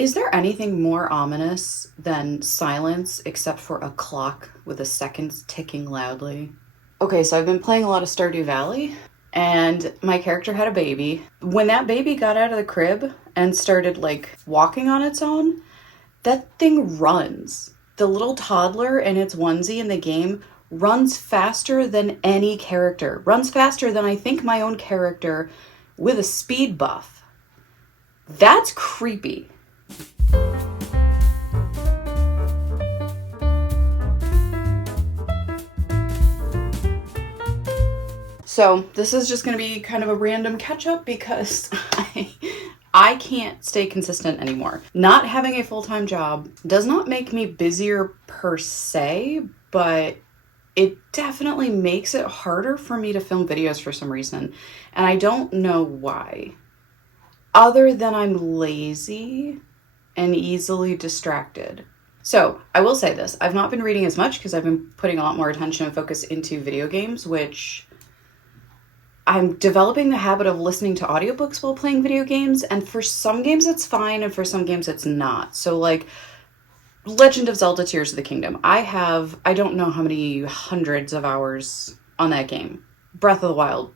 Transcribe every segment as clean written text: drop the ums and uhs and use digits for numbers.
Is there anything more ominous than silence except for a clock with a seconds ticking loudly? Okay, so I've been playing a lot of Stardew Valley, and my character had a baby. When that baby got out of the crib and started like walking on its own, that thing runs. The little toddler in its onesie in the game runs faster than any character. Runs faster than I think my own character with a speed buff. That's creepy. So this is just going to be kind of a random catch up because I can't stay consistent anymore. Not having a full-time job does not make me busier per se, but it definitely makes it harder for me to film videos for some reason. And I don't know why. Other than I'm lazy and easily distracted. So I will say this, I've not been reading as much because I've been putting a lot more attention and focus into video games, which I'm developing the habit of listening to audiobooks while playing video games, and for some games it's fine, and for some games it's not. So like Legend of Zelda Tears of the Kingdom, I don't know how many hundreds of hours on that game. Breath of the Wild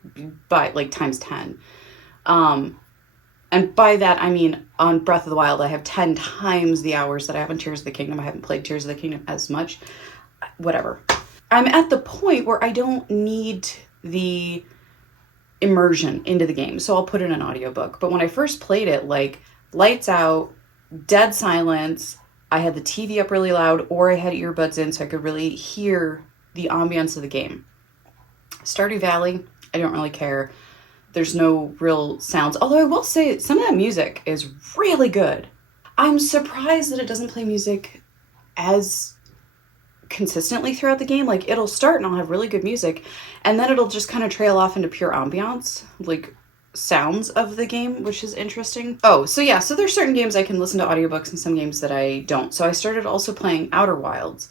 by like times 10. And by that, I mean, on Breath of the Wild, I have 10 times the hours that I have on Tears of the Kingdom. I haven't played Tears of the Kingdom as much. Whatever. I'm at the point where I don't need the immersion into the game, so I'll put in an audiobook. But when I first played it, like, lights out, dead silence, I had the TV up really loud, or I had earbuds in so I could really hear the ambience of the game. Stardew Valley, I don't really care. There's no real sounds. Although I will say some of that music is really good. I'm surprised that it doesn't play music as consistently throughout the game. Like, it'll start and I'll have really good music, and then it'll just kind of trail off into pure ambiance, like sounds of the game, which is interesting. Oh, so yeah, so there's certain games I can listen to audiobooks and some games that I don't. So I started also playing Outer Wilds,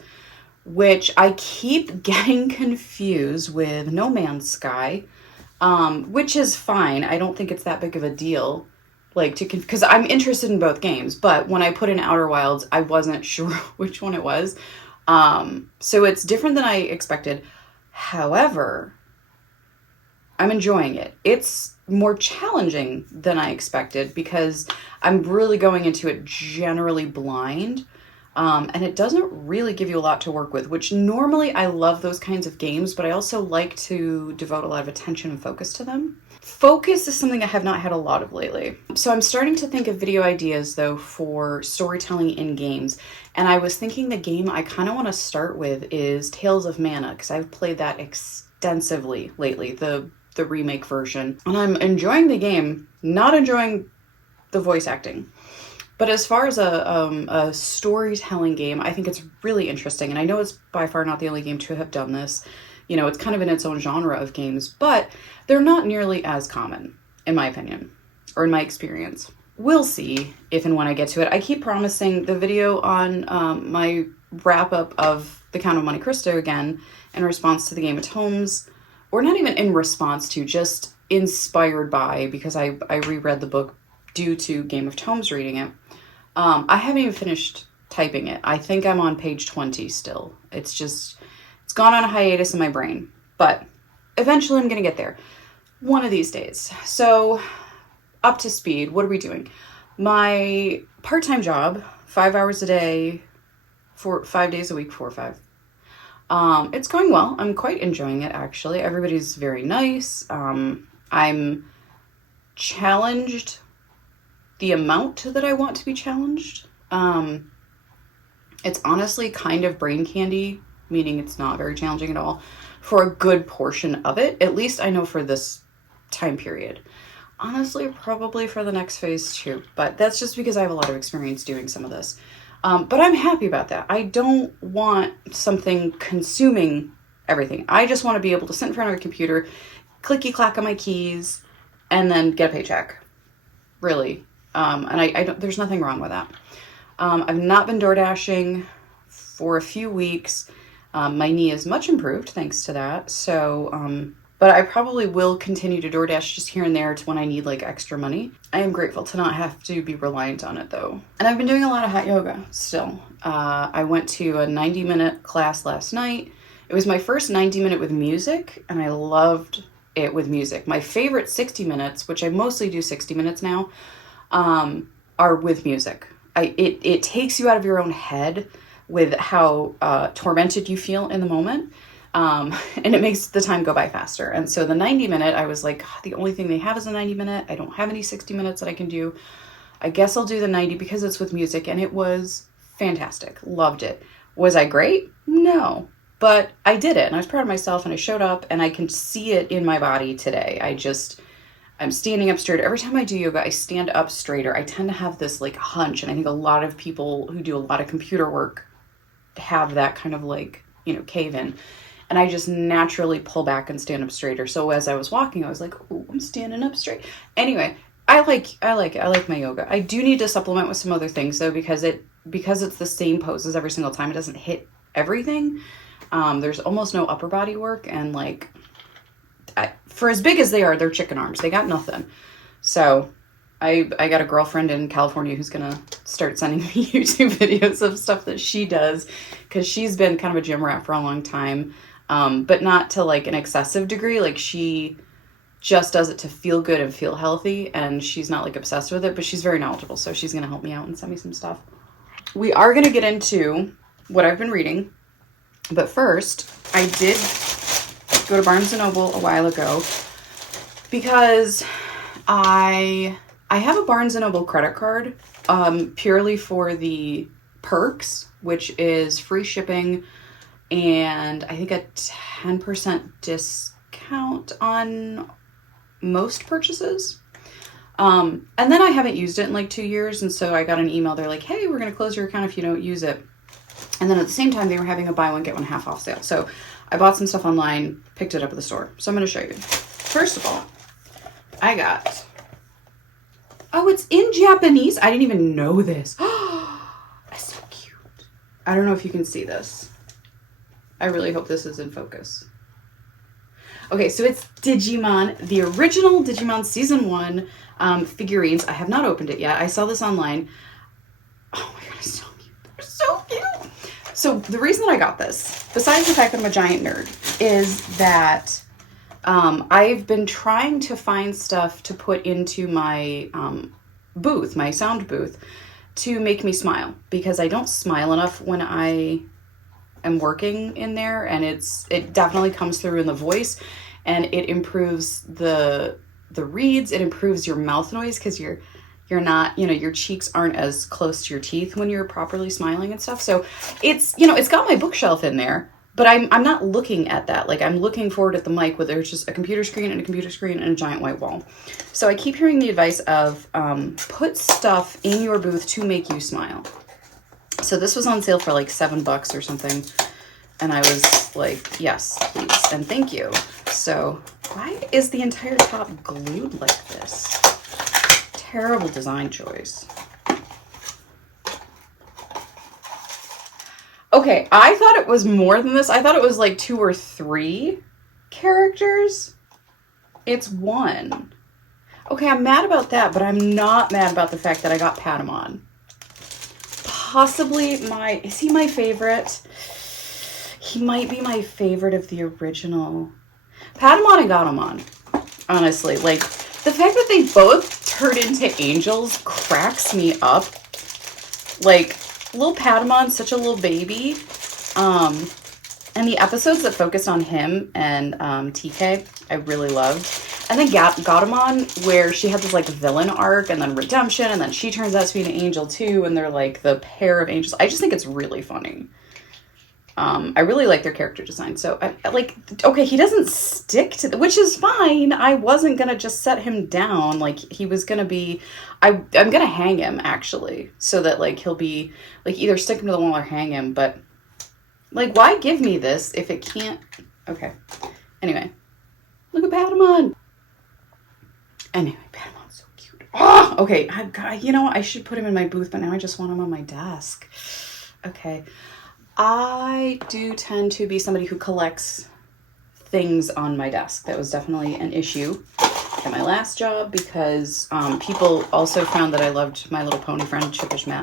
which I keep getting confused with No Man's Sky. Which is fine. I don't think it's that big of a deal, like, because I'm interested in both games, but when I put in Outer Wilds, I wasn't sure which one it was. So it's different than I expected. However, I'm enjoying it. It's more challenging than I expected because I'm really going into it generally blind. And it doesn't really give you a lot to work with, which normally I love those kinds of games, but I also like to devote a lot of attention and focus to them. Focus is something I have not had a lot of lately. So I'm starting to think of video ideas, though, for storytelling in games. And I was thinking the game I kind of want to start with is Tales of Mana, because I've played that extensively lately, the remake version. And I'm enjoying the game, not enjoying the voice acting. But as far as a storytelling game, I think it's really interesting. And I know it's by far not the only game to have done this. You know, it's kind of in its own genre of games, but they're not nearly as common, in my opinion, or in my experience. We'll see if and when I get to it. I keep promising the video on my wrap-up of The Count of Monte Cristo again in response to the Game of Tomes, or not even in response to, just inspired by, because I reread the book due to Game of Tomes reading it. I haven't even finished typing it. I think I'm on page 20 still. It's gone on a hiatus in my brain, but eventually I'm going to get there one of these days. So up to speed, what are we doing? My part-time job, 5 hours a day, 5 days a week, 4 or 5. It's going well. I'm quite enjoying it, actually. Everybody's very nice. I'm challenged the amount that I want to be challenged. It's honestly kind of brain candy, meaning it's not very challenging at all, for a good portion of it. At least I know for this time period. Honestly, probably for the next phase too, but that's just because I have a lot of experience doing some of this. But I'm happy about that. I don't want something consuming everything. I just want to be able to sit in front of a computer, clicky clack on my keys, and then get a paycheck. Really. And I don't, there's nothing wrong with that. I've not been door dashing for a few weeks. My knee is much improved thanks to that. So, but I probably will continue to DoorDash just here and there to when I need like extra money. I am grateful to not have to be reliant on it though. And I've been doing a lot of hot yoga still. I went to a 90-minute class last night. It was my first 90-minute with music, and I loved it with music. My favorite 60 minutes, which I mostly do 60 minutes now, are with music. It takes you out of your own head with how tormented you feel in the moment. And it makes the time go by faster. And so the 90-minute, I was like, God, the only thing they have is a 90-minute. I don't have any 60 minutes that I can do. I guess I'll do the 90 because it's with music. And it was fantastic. Loved it. Was I great? No. But I did it. And I was proud of myself. And I showed up. And I can see it in my body today. I'm standing up straighter. Every time I do yoga, I stand up straighter. I tend to have this like hunch. And I think a lot of people who do a lot of computer work have that kind of like, cave in. And I just naturally pull back and stand up straighter. So as I was walking, I was like, oh, I'm standing up straight. Anyway, I like my yoga. I do need to supplement with some other things though, because it's the same poses every single time. It doesn't hit everything. There's almost no upper body work, and like, for as big as they are, they're chicken arms. They got nothing. So I got a girlfriend in California who's going to start sending me YouTube videos of stuff that she does, because she's been kind of a gym rat for a long time, but not to like an excessive degree. Like she just does it to feel good and feel healthy, and she's not like obsessed with it, but she's very knowledgeable. So she's going to help me out and send me some stuff. We are going to get into what I've been reading, but first I did go to Barnes & Noble a while ago because I have a Barnes & Noble credit card purely for the perks, which is free shipping and I think a 10% discount on most purchases. And then I haven't used it in like 2 years, and so I got an email. They're like, hey, we're going to close your account if you don't use it. And then at the same time, they were having a buy one, get one half off sale. So I bought some stuff online, picked it up at the store. So I'm going to show you. First of all, I got... Oh, it's in Japanese. I didn't even know this. That's so cute. I don't know if you can see this. I really hope this is in focus. Okay, so it's Digimon, the original Digimon Season 1 figurines. I have not opened it yet. I saw this online. Oh my god, it's so cute. They're so cute. So the reason that I got this, besides the fact that I'm a giant nerd, is that I've been trying to find stuff to put into my booth, my sound booth, to make me smile, because I don't smile enough when I am working in there, and it definitely comes through in the voice, and it improves the reads. It improves your mouth noise, because you're not, your cheeks aren't as close to your teeth when you're properly smiling and stuff. So it's got my bookshelf in there, but I'm not looking at that. Like, I'm looking forward at the mic where there's just a computer screen and a giant white wall. So I keep hearing the advice of put stuff in your booth to make you smile. So this was on sale for like $7 or something. And I was like, yes, please, and thank you. So why is the entire top glued like this? Terrible design choice. Okay, I thought it was more than this. I thought it was like 2 or 3 characters. It's 1. Okay, I'm mad about that, but I'm not mad about the fact that I got Patamon. Possibly is he my favorite? He might be my favorite of the original. Patamon and Gatomon, honestly. Like, the fact that they both turn into angels cracks me up. Like, little Patamon's such a little baby. And the episodes that focused on him and TK, I really loved. And then Gatomon, where she had this like villain arc and then redemption, and then she turns out to be an angel too, and they're like the pair of angels. I just think it's really funny. I really like their character design. So I like, okay, he doesn't stick to, which is fine. I wasn't gonna just set him down. Like, he was gonna be, I'm gonna hang him actually, so that like he'll be like either stick him to the wall or hang him. But like, why give me this if it can't? Okay. Anyway, look at Patamon. Anyway, Patamon's so cute. Oh, okay. I should put him in my booth, but now I just want him on my desk. Okay. I do tend to be somebody who collects things on my desk. That was definitely an issue at my last job because people also found that I loved My Little Pony Friendship is My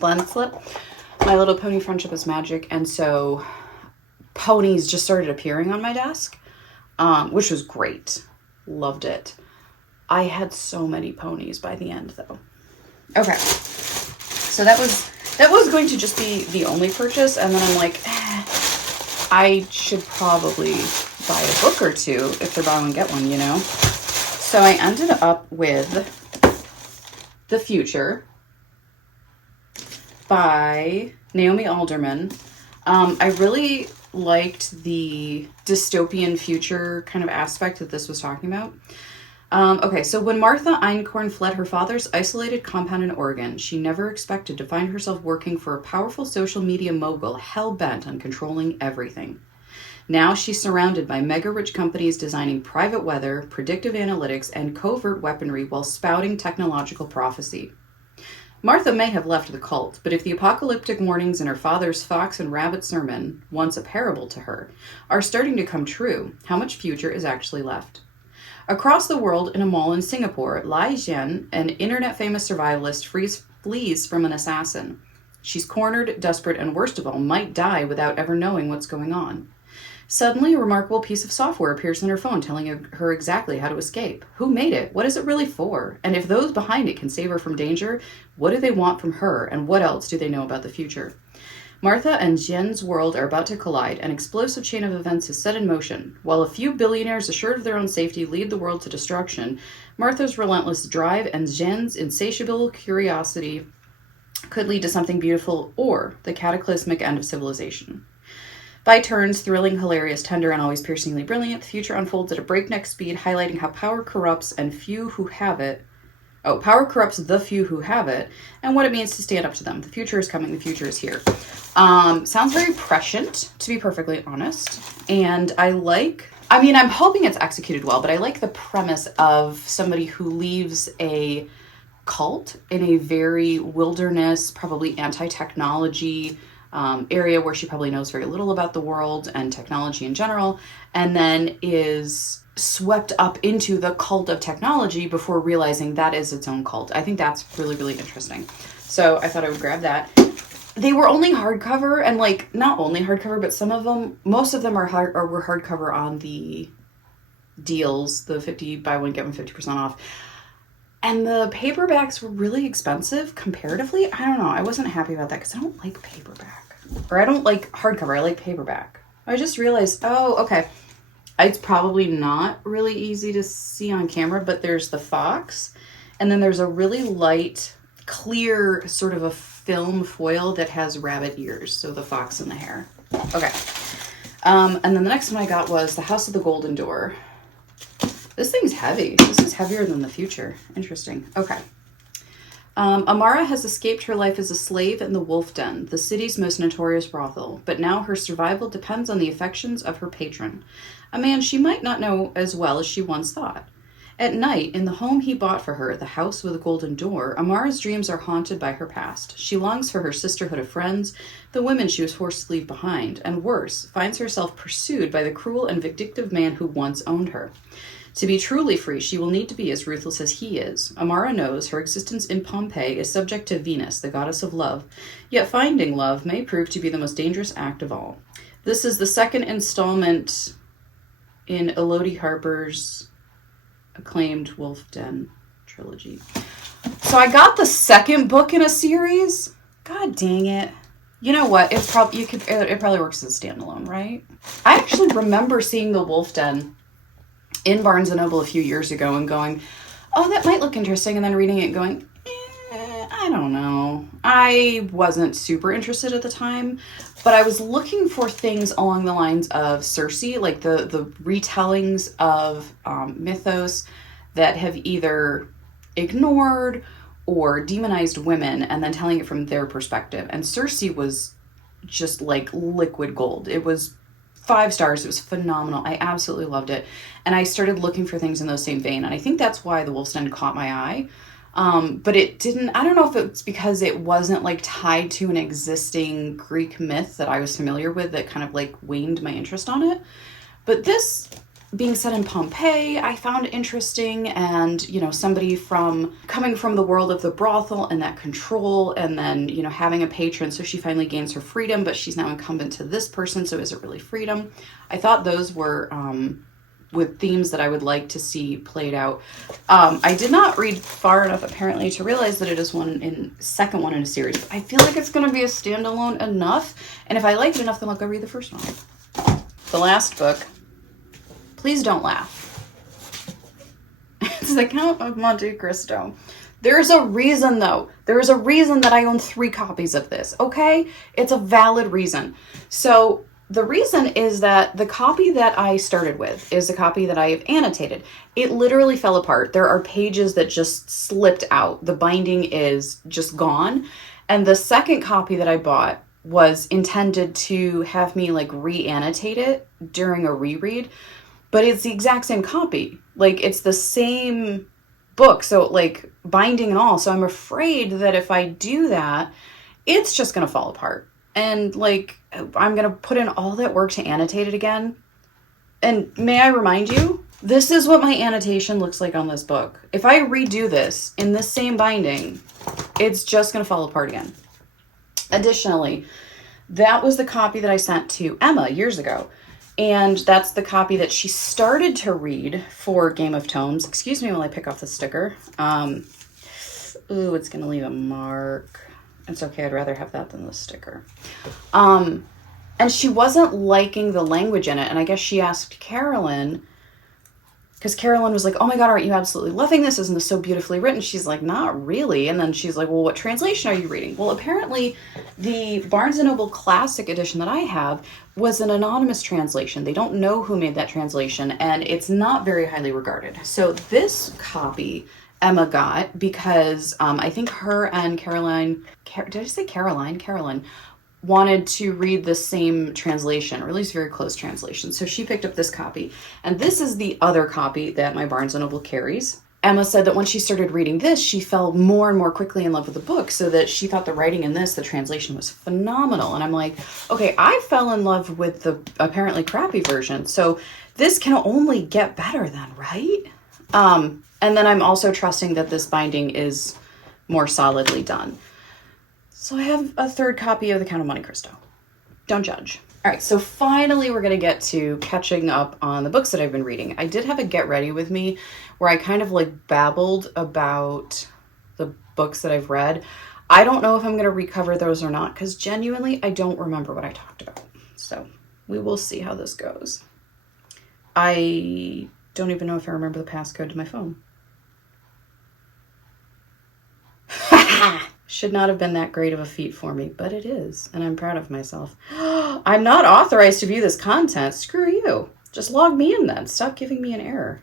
Little Pony Friendship is Magic, and so ponies just started appearing on my desk, which was great. Loved it. I had so many ponies by the end, though. Okay, so that was going to just be the only purchase, and then I'm like, I should probably buy a book or two if they're buy one get one, you know? So I ended up with The Future by Naomi Alderman. I really liked the dystopian future kind of aspect that this was talking about. Okay, so when Martha Einkorn fled her father's isolated compound in Oregon, she never expected to find herself working for a powerful social media mogul hell-bent on controlling everything. Now she's surrounded by mega-rich companies designing private weather, predictive analytics, and covert weaponry while spouting technological prophecy. Martha may have left the cult, but if the apocalyptic warnings in her father's fox and rabbit sermon, once a parable to her, are starting to come true, how much future is actually left? Across the world, in a mall in Singapore, Lai Jian, an internet-famous survivalist, flees from an assassin. She's cornered, desperate, and worst of all, might die without ever knowing what's going on. Suddenly, a remarkable piece of software appears on her phone telling her exactly how to escape. Who made it? What is it really for? And if those behind it can save her from danger, what do they want from her, and what else do they know about the future? Martha and Jian's world are about to collide. An explosive chain of events is set in motion. While a few billionaires assured of their own safety lead the world to destruction, Martha's relentless drive and Jian's insatiable curiosity could lead to something beautiful or the cataclysmic end of civilization. By turns, thrilling, hilarious, tender, and always piercingly brilliant, the future unfolds at a breakneck speed, highlighting how power corrupts the few who have it, and what it means to stand up to them. The future is coming. The future is here. Sounds very prescient, to be perfectly honest. And I'm hoping it's executed well, but I like the premise of somebody who leaves a cult in a very wilderness, probably anti-technology area where she probably knows very little about the world and technology in general, and then is swept up into the cult of technology before realizing that is its own cult. I think that's really, really interesting. So I thought I would grab that. They were only hardcover, and not only hardcover, but most of them were hardcover on the deals, the 50 buy one get one 50% off. And the paperbacks were really expensive comparatively. I don't know. I wasn't happy about that because I don't like paperback. Or I don't like hardcover. I like paperback. I just realized, okay. It's probably not really easy to see on camera, but there's the fox. And then there's a really light, clear sort of a film foil that has rabbit ears. So the fox and the hare. Okay. And then the next one I got was The House of the Golden Door. This thing's heavy. This is heavier than The Future. Interesting. Okay. Amara has escaped her life as a slave in the Wolf Den, the city's most notorious brothel, but now her survival depends on the affections of her patron, a man she might not know as well as she once thought. At night, in the home he bought for her, the house with a golden door, Amara's dreams are haunted by her past. She longs for her sisterhood of friends, the women she was forced to leave behind, and worse, finds herself pursued by the cruel and vindictive man who once owned her. To be truly free, she will need to be as ruthless as he is. Amara knows her existence in Pompeii is subject to Venus, the goddess of love, yet finding love may prove to be the most dangerous act of all. This is the second installment in Elodie Harper's acclaimed Wolf Den trilogy. So I got the second book in a series. God dang it. You know what? It probably works as a standalone, right? I actually remember seeing the Wolf Den in Barnes & Noble a few years ago and going, oh, that might look interesting, and then reading it and going, I don't know. I wasn't super interested at the time, but I was looking for things along the lines of Circe, like the retellings of mythos that have either ignored or demonized women and then telling it from their perspective. And Circe was just like liquid gold. It was 5 stars. It was phenomenal. I absolutely loved it. And I started looking for things in those same vein. And I think that's why The Wolf's Den caught my eye. But it didn't, I don't know if it's because it wasn't tied to an existing Greek myth that I was familiar with that kind of waned my interest on it. But this being set in Pompeii, I found interesting, and, you know, somebody coming from the world of the brothel and that control, and then, you know, having a patron, so she finally gains her freedom, but she's now incumbent to this person, so is it really freedom? I thought those were with themes that I would like to see played out. I did not read far enough, apparently, to realize that it is second one in a series, but I feel like it's going to be a standalone enough, and if I like it enough, then I'll go read the first one. The last book, please don't laugh. It's The Count of Monte Cristo. There's a reason, though. There is a reason that I own 3 copies of this, okay? It's a valid reason. So the reason is that the copy that I started with is a copy that I have annotated. It literally fell apart. There are pages that just slipped out. The binding is just gone. And the second copy that I bought was intended to have me like re-annotate it during a reread. But it's the exact same copy. Like, it's the same book. So, like, binding and all. So I'm afraid that if I do that, it's just going to fall apart. And, like, I'm going to put in all that work to annotate it again. And may I remind you, this is what my annotation looks like on this book. If I redo this in the same binding, it's just going to fall apart again. Additionally, that was the copy that I sent to Emma years ago. And that's the copy that she started to read for Game of Tomes. Excuse me while I pick off the sticker. Ooh, it's going to leave a mark. It's okay. I'd rather have that than the sticker. And she wasn't liking the language in it. And I guess she asked Carolyn, because Carolyn was like, oh my God, aren't you absolutely loving this? Isn't this so beautifully written? She's like, not really. And then she's like, well, what translation are you reading? Well, apparently the Barnes & Noble Classic edition that I have was an anonymous translation. They don't know who made that translation, and it's not very highly regarded. So this copy Emma got because I think her and Caroline, did I say Caroline? Carolyn wanted to read the same translation, or at least very close translation. So she picked up this copy. And this is the other copy that my Barnes & Noble carries. Emma said that when she started reading this, she fell more and more quickly in love with the book, so that she thought the writing in this, the translation, was phenomenal. And I'm like, okay, I fell in love with the apparently crappy version, so this can only get better then, right? And then I'm also trusting that this binding is more solidly done. So I have a third copy of The Count of Monte Cristo. Don't judge. All right, so finally we're going to get to catching up on the books that I've been reading. I did have a get ready with me where I kind of like babbled about the books that I've read. I don't know if I'm going to recover those or not, because genuinely I don't remember what I talked about. So we will see how this goes. I don't even know if I remember the passcode to my phone. Should not have been that great of a feat for me, but it is, and I'm proud of myself. I'm not authorized to view this content. Screw you. Just log me in then. Stop giving me an error.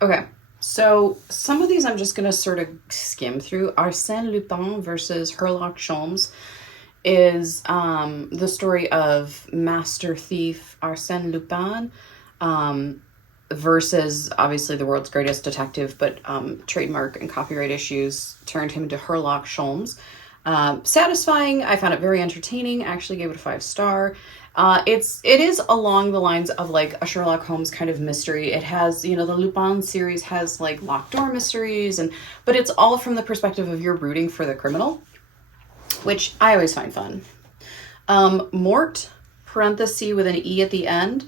Okay, so some of these I'm just going to sort of skim through. Arsène Lupin versus Sherlock Holmes is the story of master thief Arsène Lupin, versus obviously the world's greatest detective, but trademark and copyright issues turned him into Sherlock Holmes. Satisfying. I found it very entertaining. I actually gave it a 5-star. It is along the lines of like a Sherlock Holmes kind of mystery. It has, you know, the Lupin series has like locked door mysteries, but it's all from the perspective of you're rooting for the criminal, which I always find fun. Mort, parenthesis with an E at the end,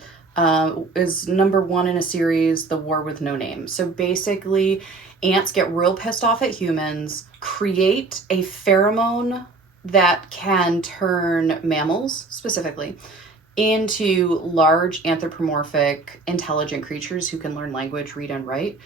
is number 1 in a series, The War with No Name. So basically, ants get real pissed off at humans, create a pheromone that can turn mammals, specifically, into large anthropomorphic intelligent creatures who can learn language, read and write,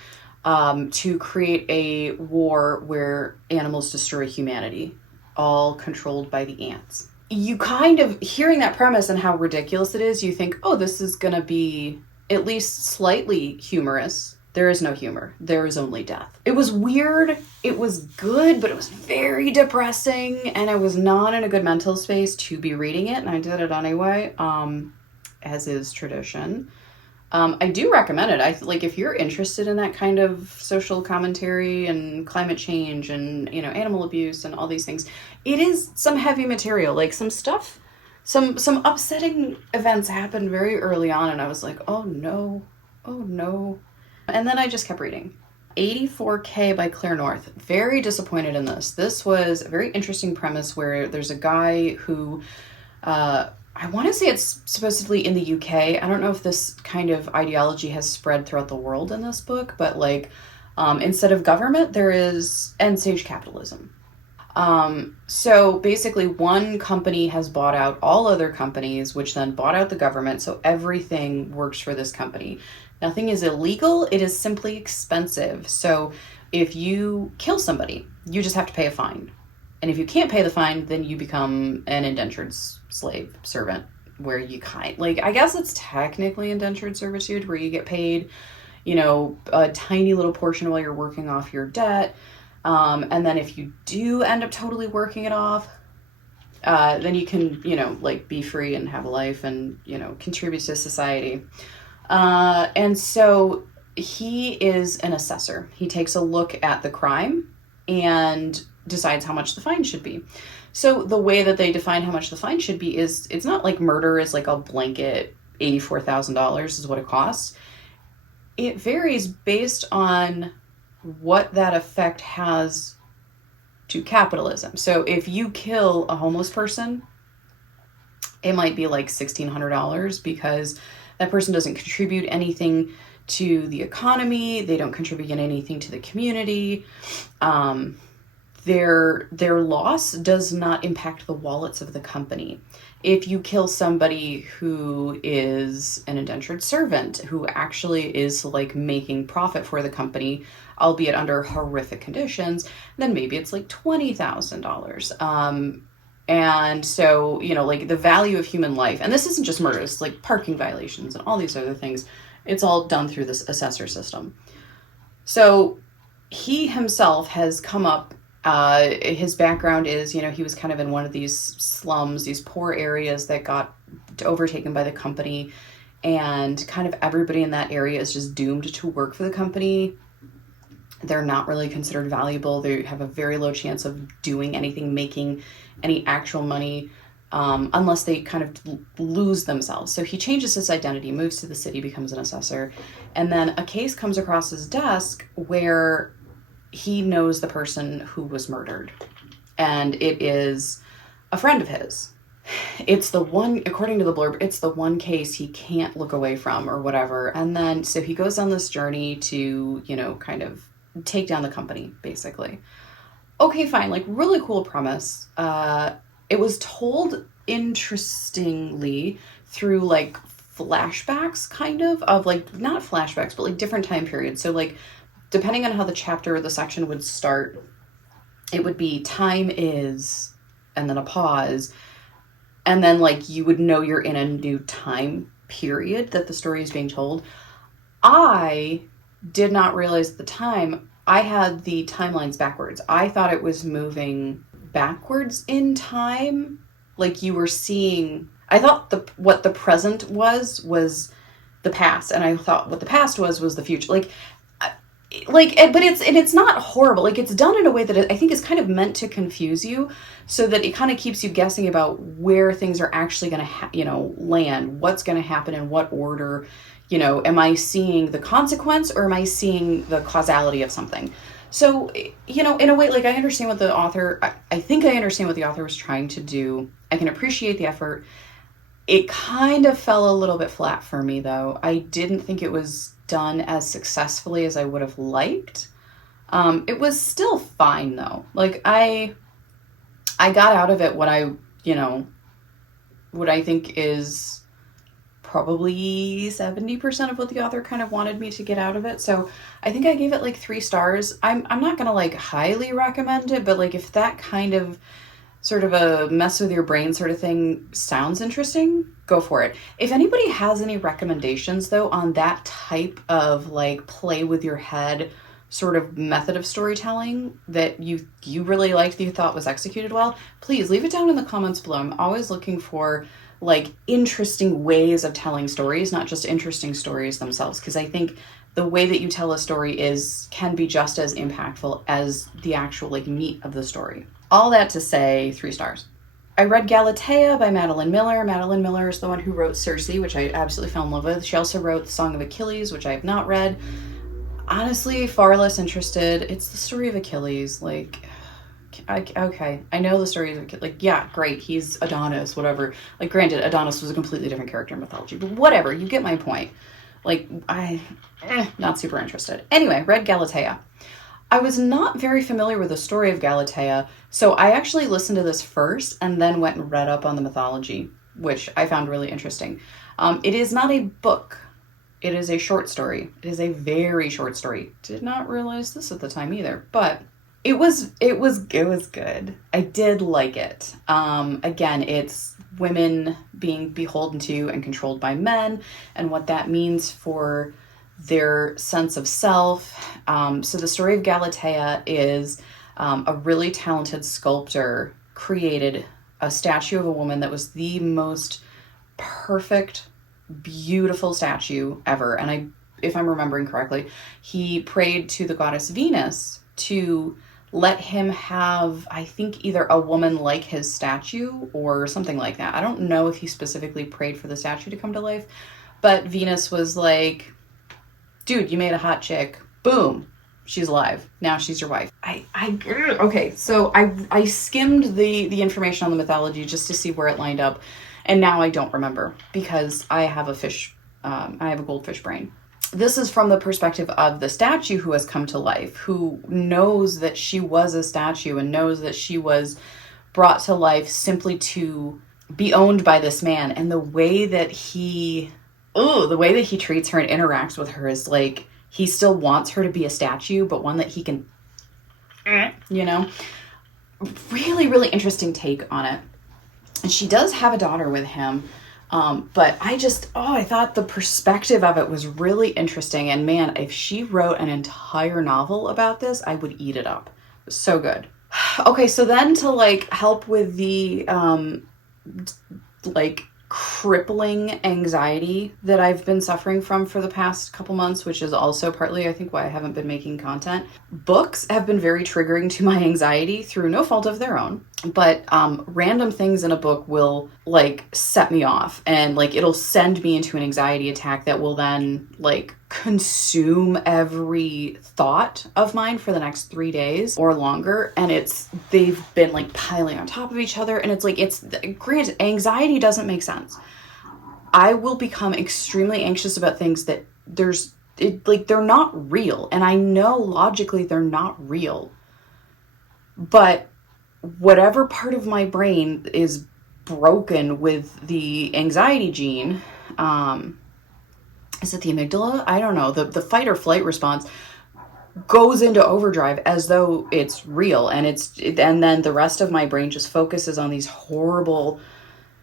to create a war where animals destroy humanity, all controlled by the ants. You kind of, hearing that premise and how ridiculous it is, you think, oh, this is going to be at least slightly humorous. There is no humor. There is only death. It was weird. It was good, but it was very depressing, and I was not in a good mental space to be reading it, and I did it anyway, as is tradition. I do recommend it. If you're interested in that kind of social commentary and climate change and, you know, animal abuse and all these things, it is some heavy material, like some stuff some upsetting events happened very early on, and I was like, oh no, oh no. And then I just kept reading. 84K by Claire North. Very disappointed in this. This was a very interesting premise where there's a guy who, I want to say it's supposedly in the UK. I don't know if this kind of ideology has spread throughout the world in this book, but like, instead of government, there is end stage capitalism. So basically one company has bought out all other companies, which then bought out the government. So everything works for this company. Nothing is illegal. It is simply expensive. So if you kill somebody, you just have to pay a fine. And if you can't pay the fine, then you become an indentured slave servant, where you I guess it's technically indentured servitude, where you get paid, a tiny little portion while you're working off your debt. And then if you do end up totally working it off, then you can, be free and have a life and, contribute to society. And so he is an assessor. He takes a look at the crime and decides how much the fine should be. So the way that they define how much the fine should be is, it's not like murder is like a blanket $84,000 is what it costs. It varies based on what that effect has to capitalism. So if you kill a homeless person, it might be like $1,600 because that person doesn't contribute anything to the economy. They don't contribute anything to the community. Their loss does not impact the wallets of the company. If you kill somebody who is an indentured servant, who actually is like making profit for the company, albeit under horrific conditions, then maybe it's like $20,000. And so, like the value of human life, and this isn't just murder, it's like parking violations and all these other things. It's all done through this assessor system. So he himself has come up, his background is, he was kind of in one of these slums, these poor areas that got overtaken by the company, and kind of everybody in that area is just doomed to work for the company. They're not really considered valuable. They have a very low chance of doing anything, making any actual money, unless they kind of lose themselves. So he changes his identity, moves to the city, becomes an assessor. And then a case comes across his desk where he knows the person who was murdered. And it is a friend of his. It's the one, according to the blurb, it's the one case he can't look away from or whatever. And then, so he goes on this journey to, kind of take down the company, basically. Okay, fine. Like, really cool premise. It was told interestingly through like flashbacks, kind of like, not flashbacks, but like different time periods. So like, depending on how the chapter or the section would start, it would be time is, and then a pause. And then like, you would know you're in a new time period that the story is being told. I did not realize at the time I had the timelines backwards. I thought it was moving backwards in time. Like you were seeing, I thought what the present was the past. And I thought what the past was the future. But it's not horrible. Like it's done in a way that I think is kind of meant to confuse you, so that it kind of keeps you guessing about where things are actually going to, land, what's going to happen in what order. Am I seeing the consequence or am I seeing the causality of something? So, in a way, like I understand what the author, I think I understand what the author was trying to do. I can appreciate the effort. It kind of fell a little bit flat for me though. I didn't think it was done as successfully as I would have liked. It was still fine though. Like I got out of it what I think is probably 70% of what the author kind of wanted me to get out of it. So I think I gave it like 3 stars. I'm not gonna like highly recommend it, but like if that kind of sort of a mess with your brain sort of thing sounds interesting, go for it. If anybody has any recommendations though on that type of like play with your head sort of method of storytelling that you really liked, that you thought was executed well, please leave it down in the comments below. I'm always looking for like interesting ways of telling stories, not just interesting stories themselves, because I think the way that you tell a story can be just as impactful as the actual like meat of the story. All that to say, 3 stars. I read Galatea by Madeline Miller. Madeline Miller is the one who wrote Circe, which I absolutely fell in love with. She also wrote The Song of Achilles, which I have not read. Honestly, far less interested. It's the story of Achilles. Like, okay, I know the story of Achilles. Like, yeah, great, he's Adonis, whatever. Like, granted, Adonis was a completely different character in mythology, but whatever, you get my point. Like, not super interested. Anyway, read Galatea. I was not very familiar with the story of Galatea, so I actually listened to this first and then went and read up on the mythology, which I found really interesting. It is not a book. It is a short story. It is a very short story. Did not realize this at the time either, but it was good. I did like it. Again, it's women being beholden to and controlled by men, and what that means for their sense of self. So the story of Galatea is a really talented sculptor created a statue of a woman that was the most perfect, beautiful statue ever. And if I'm remembering correctly, he prayed to the goddess Venus to let him have, I think, either a woman like his statue or something like that. I don't know if he specifically prayed for the statue to come to life, but Venus was like, dude, you made a hot chick. Boom. She's alive. Now she's your wife. Okay, so I skimmed the information on the mythology just to see where it lined up. And now I don't remember because I have a goldfish brain. This is from the perspective of the statue who has come to life, who knows that she was a statue and knows that she was brought to life simply to be owned by this man. And the way that he treats her and interacts with her is like, he still wants her to be a statue, but one that he can, really, really interesting take on it. And she does have a daughter with him. But I thought the perspective of it was really interesting. And man, if she wrote an entire novel about this, I would eat it up. It was so good. Okay, so then to help with the crippling anxiety that I've been suffering from for the past couple months, which is also partly, I think, why I haven't been making content. Books have been very triggering to my anxiety through no fault of their own, but random things in a book will set me off, and it'll send me into an anxiety attack that will then consume every thought of mine for the next 3 days or longer. And they've been piling on top of each other, and granted, anxiety doesn't make sense. I will become extremely anxious about things that they're not real, and I know logically they're not real, but whatever part of my brain is broken with the anxiety gene, is it the amygdala? I don't know. The fight or flight response goes into overdrive as though it's real, and then the rest of my brain just focuses on these horrible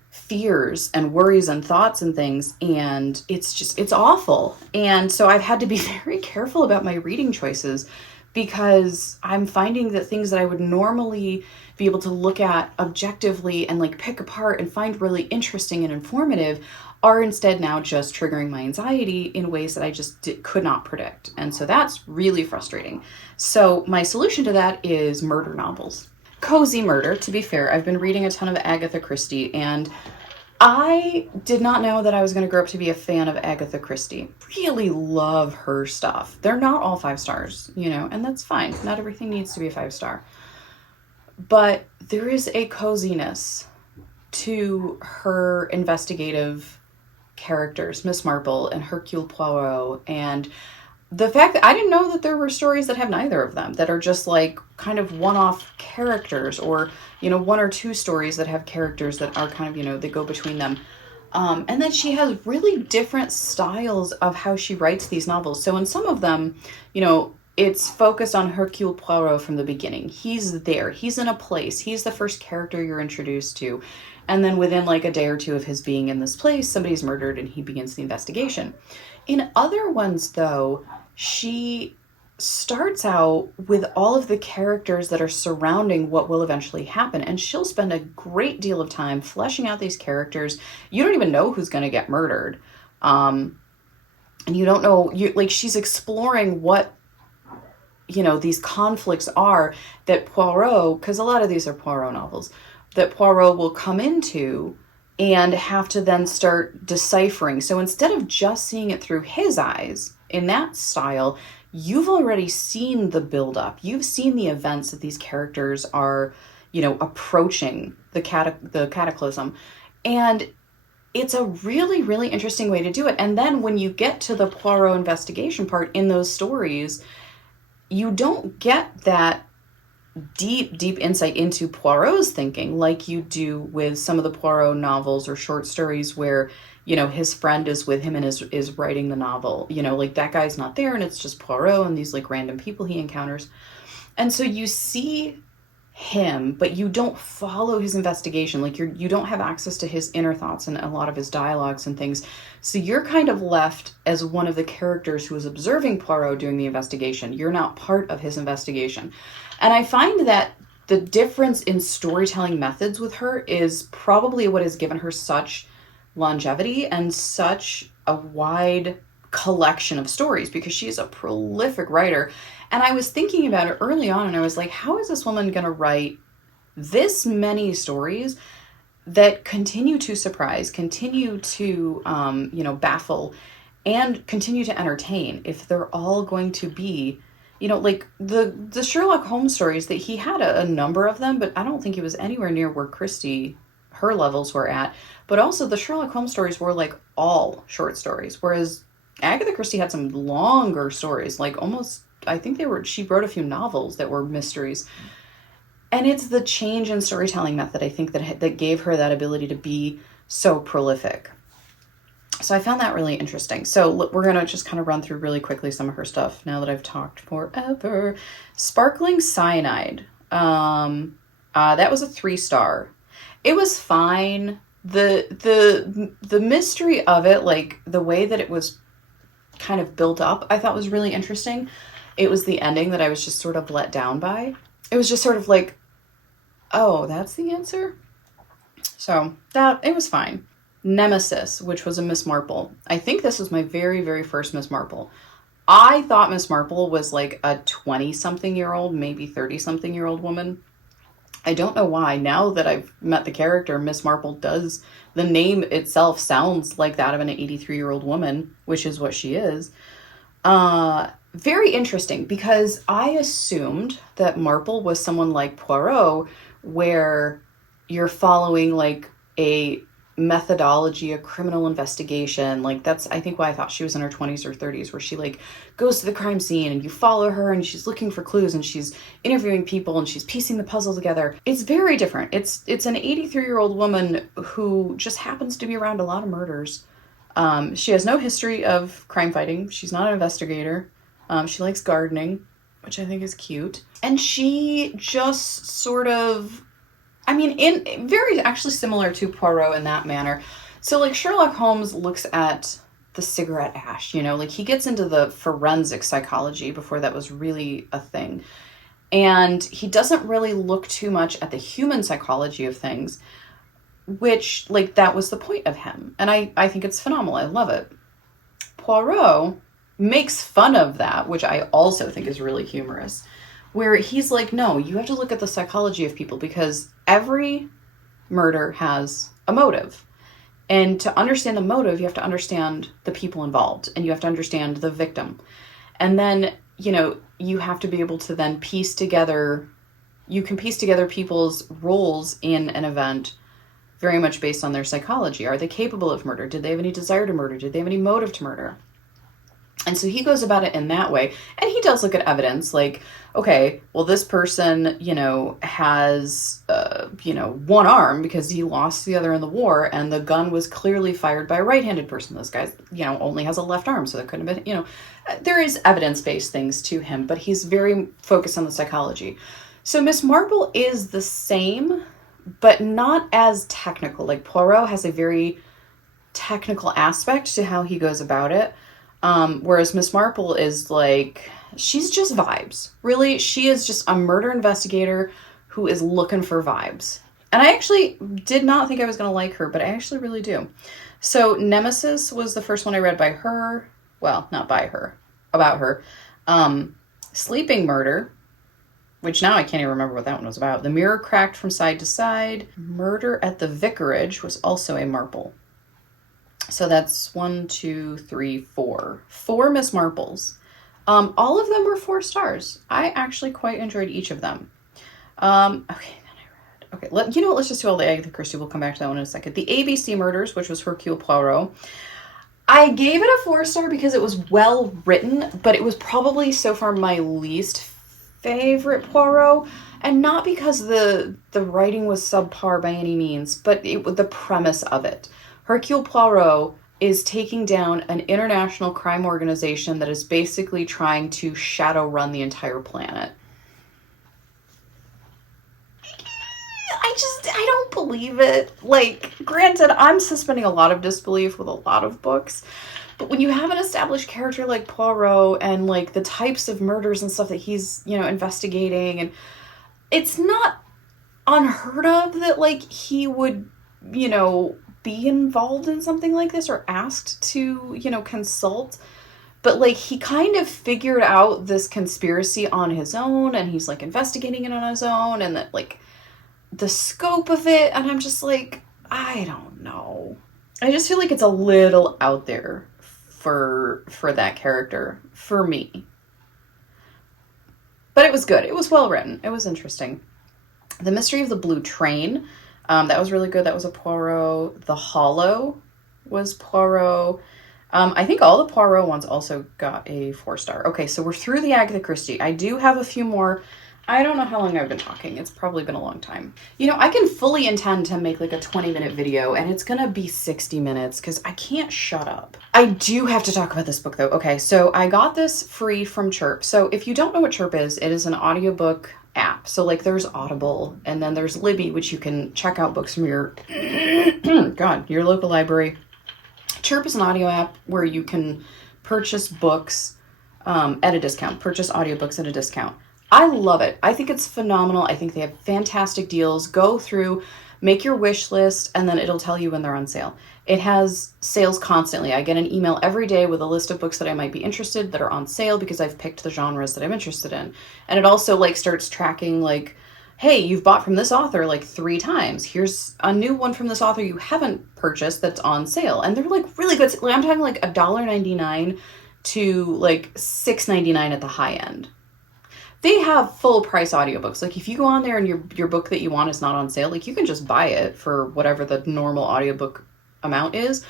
fears and worries and thoughts and things, and it's awful. And so I've had to be very careful about my reading choices, because I'm finding that things that I would normally be able to look at objectively and pick apart and find really interesting and informative are instead now just triggering my anxiety in ways that I just could not predict. And so that's really frustrating. So my solution to that is murder novels. Cozy murder, to be fair. I've been reading a ton of Agatha Christie, and I did not know that I was going to grow up to be a fan of Agatha Christie. Really love her stuff. They're not all 5 stars, and that's fine. Not everything needs to be a 5-star. But there is a coziness to her investigative characters, Miss Marple and Hercule Poirot, and the fact that I didn't know that there were stories that have neither of them, that are just kind of one-off characters, or 1 or 2 stories that have characters that are kind of they go between them, and then she has really different styles of how she writes these novels. So in some of them, it's focused on Hercule Poirot from the beginning. He's there, he's in a place, he's the first character you're introduced to, and then within a day or 2 of his being in this place, somebody's murdered and he begins the investigation. In other ones, though, she starts out with all of the characters that are surrounding what will eventually happen, and she'll spend a great deal of time fleshing out these characters. You don't even know who's going to get murdered, and you don't know, she's exploring what these conflicts are that Poirot, because a lot of these are Poirot novels, that Poirot will come into and have to then start deciphering. So instead of just seeing it through his eyes in that style, you've already seen the buildup. You've seen the events that these characters are, approaching the cataclysm. And it's a really, really interesting way to do it. And then when you get to the Poirot investigation part in those stories, you don't get that deep, deep insight into Poirot's thinking like you do with some of the Poirot novels or short stories where, his friend is with him and is writing the novel. Like that guy's not there and it's just Poirot and these like random people he encounters. And so you see him, but you don't follow his investigation. Like you don't have access to his inner thoughts and a lot of his dialogues and things. So you're kind of left as one of the characters who is observing Poirot doing the investigation. You're not part of his investigation. And I find that the difference in storytelling methods with her is probably what has given her such longevity and such a wide collection of stories, because she's a prolific writer. And I was thinking about it early on and I was like, how is this woman going to write this many stories that continue to surprise, continue to, baffle, and continue to entertain if they're all going to be, like the Sherlock Holmes stories that he had a number of them, but I don't think he was anywhere near where her levels were at. But also the Sherlock Holmes stories were like all short stories, whereas Agatha Christie had some longer stories, like almost, I think she wrote a few novels that were mysteries. And it's the change in storytelling method, I think, that gave her that ability to be so prolific. So I found that really interesting. So we're going to just kind of run through really quickly some of her stuff now that I've talked forever. Sparkling Cyanide. That was a 3-star. It was fine. The mystery of it, like the way that it was kind of built up, I thought was really interesting. It was the ending that I was just sort of let down by. It was just sort of like, oh, that's the answer? So it was fine. Nemesis, which was a Miss Marple. I think this was my very, very first Miss Marple. I thought Miss Marple was like a 20-something-year-old, maybe 30-something-year-old woman. I don't know why. Now that I've met the character, Miss Marple the name itself sounds like that of an 83-year-old woman, which is what she is. Very interesting, because I assumed that Marple was someone like Poirot, where you're following like a methodology, a criminal investigation. Like that's, I think, why I thought she was in her 20s or 30s, where she like goes to the crime scene and you follow her and she's looking for clues and she's interviewing people and she's piecing the puzzle together. It's very different. It's an 83-year-old woman who just happens to be around a lot of murders. She has no history of crime fighting. She's not an investigator. She likes gardening, which I think is cute. And she just sort of, in very actually similar to Poirot in that manner. So like Sherlock Holmes looks at the cigarette ash, like he gets into the forensic psychology before that was really a thing. And he doesn't really look too much at the human psychology of things, which like that was the point of him. And I think it's phenomenal. I love it. Poirot makes fun of that, which I also think is really humorous, where he's like, no, you have to look at the psychology of people, because every murder has a motive. And to understand the motive, you have to understand the people involved, and you have to understand the victim. And then, you have to be able to then piece together people's roles in an event very much based on their psychology. Are they capable of murder? Did they have any desire to murder? Did they have any motive to murder? And so he goes about it in that way. And he does look at evidence like, okay, well, this person, has, one arm because he lost the other in the war, and the gun was clearly fired by a right-handed person. This guy, only has a left arm, so that couldn't have been, there is evidence-based things to him, but he's very focused on the psychology. So Miss Marple is the same, but not as technical. Like Poirot has a very technical aspect to how he goes about it. Whereas Miss Marple is like, she's just vibes. Really, she is just a murder investigator who is looking for vibes. And I actually did not think I was going to like her, but I actually really do. So Nemesis was the first one I read by her. Well, not by her, about her. Sleeping Murder. which now I can't even remember what that one was about. The Mirror Cracked from Side to Side. Murder at the Vicarage was also a Marple. So that's 1, 2, 3, 4. 4 Miss Marples. All of them were 4 stars. I actually quite enjoyed each of them. Okay, okay, you know what? Let's just do all the Agatha Christie. We'll come back to that one in a second. The ABC Murders, which was Hercule Poirot. I gave it a 4-star because it was well written, but it was probably so far my least favorite Poirot, and not because the writing was subpar by any means, but the premise of it. Hercule Poirot is taking down an international crime organization that is basically trying to shadow run the entire planet. I don't believe it. Like, granted, I'm suspending a lot of disbelief with a lot of books, but when you have an established character like Poirot and like the types of murders and stuff that he's, investigating, and it's not unheard of that like he would, be involved in something like this or asked to, consult. But like he kind of figured out this conspiracy on his own, and he's like investigating it on his own, and that like the scope of it, and I'm just like, I don't know. I just feel like it's a little out there for that character for me. But it was good. It was well written. It was interesting. The Mystery of the Blue Train, that was really good. That was a Poirot. The Hollow was Poirot. I think all the Poirot ones also got a 4-star. Okay, so we're through the Agatha Christie. I do have a few more. I don't know how long I've been talking. It's probably been a long time. I can fully intend to make like a 20-minute video, and it's gonna be 60 minutes because I can't shut up. I do have to talk about this book though. Okay, so I got this free from Chirp. So if you don't know what Chirp is, it is an audiobook app. So like there's Audible, and then there's Libby, which you can check out books from your, your local library. Chirp is an audio app where you can purchase books at a discount, purchase audiobooks at a discount. I love it. I think it's phenomenal. I think they have fantastic deals. Go through, make your wish list, and then it'll tell you when they're on sale. It has sales constantly. I get an email every day with a list of books that I might be interested that are on sale because I've picked the genres that I'm interested in. And it also like starts tracking like, hey, you've bought from this author like 3 times. Here's a new one from this author you haven't purchased that's on sale. And they're like really good. I'm talking like $1.99 to like $6.99 at the high end. They have full price audiobooks. Like if you go on there and your book that you want is not on sale, like you can just buy it for whatever the normal audiobook amount is,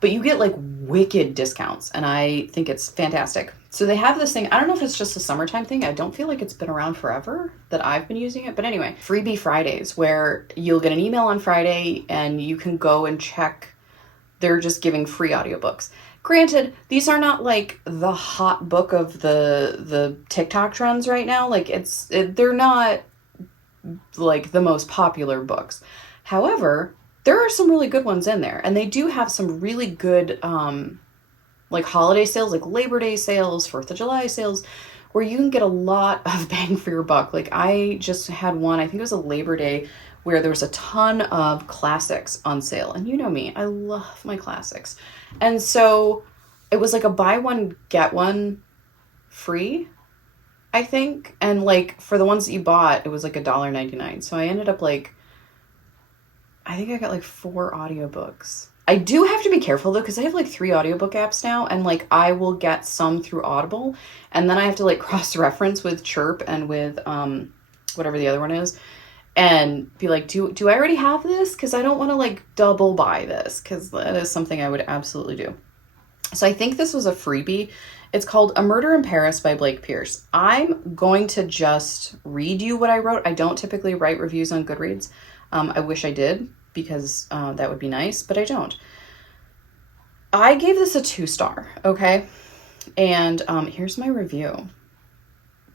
but you get like wicked discounts, and I think it's fantastic. So they have this thing. I don't know if it's just a summertime thing. I don't feel like it's been around forever that I've been using it. But anyway, Freebie Fridays, where you'll get an email on Friday and you can go and check. They're just giving free audiobooks. Granted, these are not like the hot book of the TikTok trends right now. Like they're not like the most popular books. However, there are some really good ones in there, and they do have some really good like holiday sales, like Labor Day sales, 4th of July sales, where you can get a lot of bang for your buck. Like I just had one, I think it was a Labor Day, where there was a ton of classics on sale. And you know me, I love my classics. And so it was like a buy one, get one free, I think. And like for the ones that you bought, it was like $1.99. So I ended up like, I think I got like 4 audiobooks. I do have to be careful though, because I have like 3 audiobook apps now, and like I will get some through Audible, and then I have to like cross-reference with Chirp and with whatever the other one is, and be like, do I already have this? Because I don't want to like double buy this, because that is something I would absolutely do. So I think this was a freebie. It's called A Murder in Paris by Blake Pierce. I'm going to just read you what I wrote. I don't typically write reviews on Goodreads. I wish I did, because that would be nice, but I don't. I gave this a 2-star, okay? And here's my review.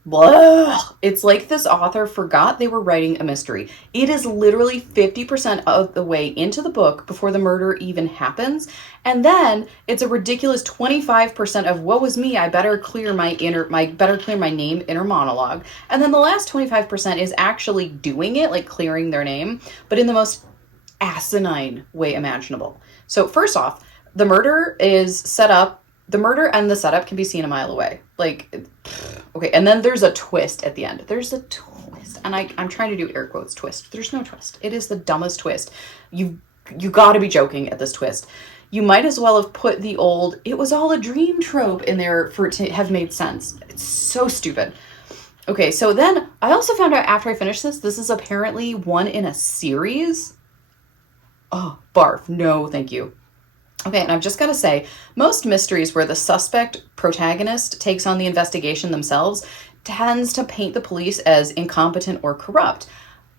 Blah. It's like this author forgot they were writing a mystery. It is literally 50% of the way into the book before the murder even happens. And then it's a ridiculous 25% of woe is me, I better clear my name inner monologue. And then the last 25% is actually doing it, like clearing their name, but in the most asinine way imaginable. So first off, the murder is set up. The murder and the setup can be seen a mile away. Like, okay. And then there's a twist at the end. There's a twist twist. And I'm trying to do air quotes twist. There's no twist. It is the dumbest twist. You gotta be joking at this twist. You might as well have put the old, it was all a dream trope in there for it to have made sense. It's so stupid. Okay, so then I also found out after I finished this is apparently one in a series. Oh, barf. No, thank you. Okay, and I've just got to say, most mysteries where the suspect protagonist takes on the investigation themselves tends to paint the police as incompetent or corrupt.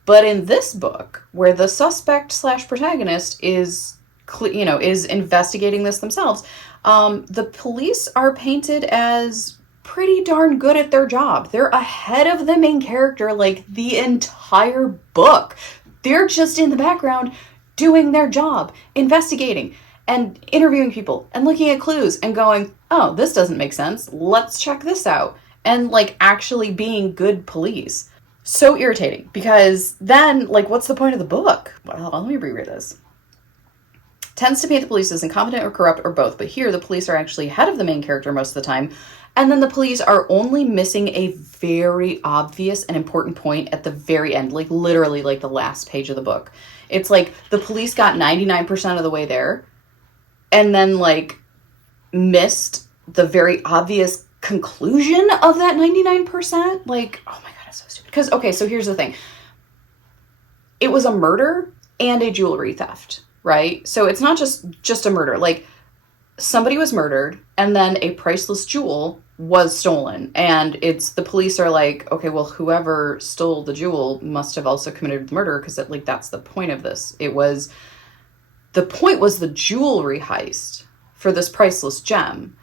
But in this book, where the suspect slash protagonist is investigating this themselves, the police are painted as pretty darn good at their job. They're ahead of the main character like the entire book. They're just in the background doing their job, investigating and interviewing people and looking at clues and going, oh, this doesn't make sense. Let's check this out. And like actually being good police. So irritating because then like, what's the point of the book? Well, let me reread this. Tends to paint the police as incompetent or corrupt or both, but here the police are actually ahead of the main character most of the time. And then the police are only missing a very obvious and important point at the very end, like literally like the last page of the book. It's like the police got 99% of the way there and then like missed the very obvious conclusion of that 99%. Like, oh my God, it's so stupid. Because, okay, so here's the thing. It was a murder and a jewelry theft, right? So it's not just a murder. Like somebody was murdered and then a priceless jewel was stolen, and the police are like, okay, well, whoever stole the jewel must have also committed the murder, because that's the point of this. The point was the jewelry heist for this priceless gem.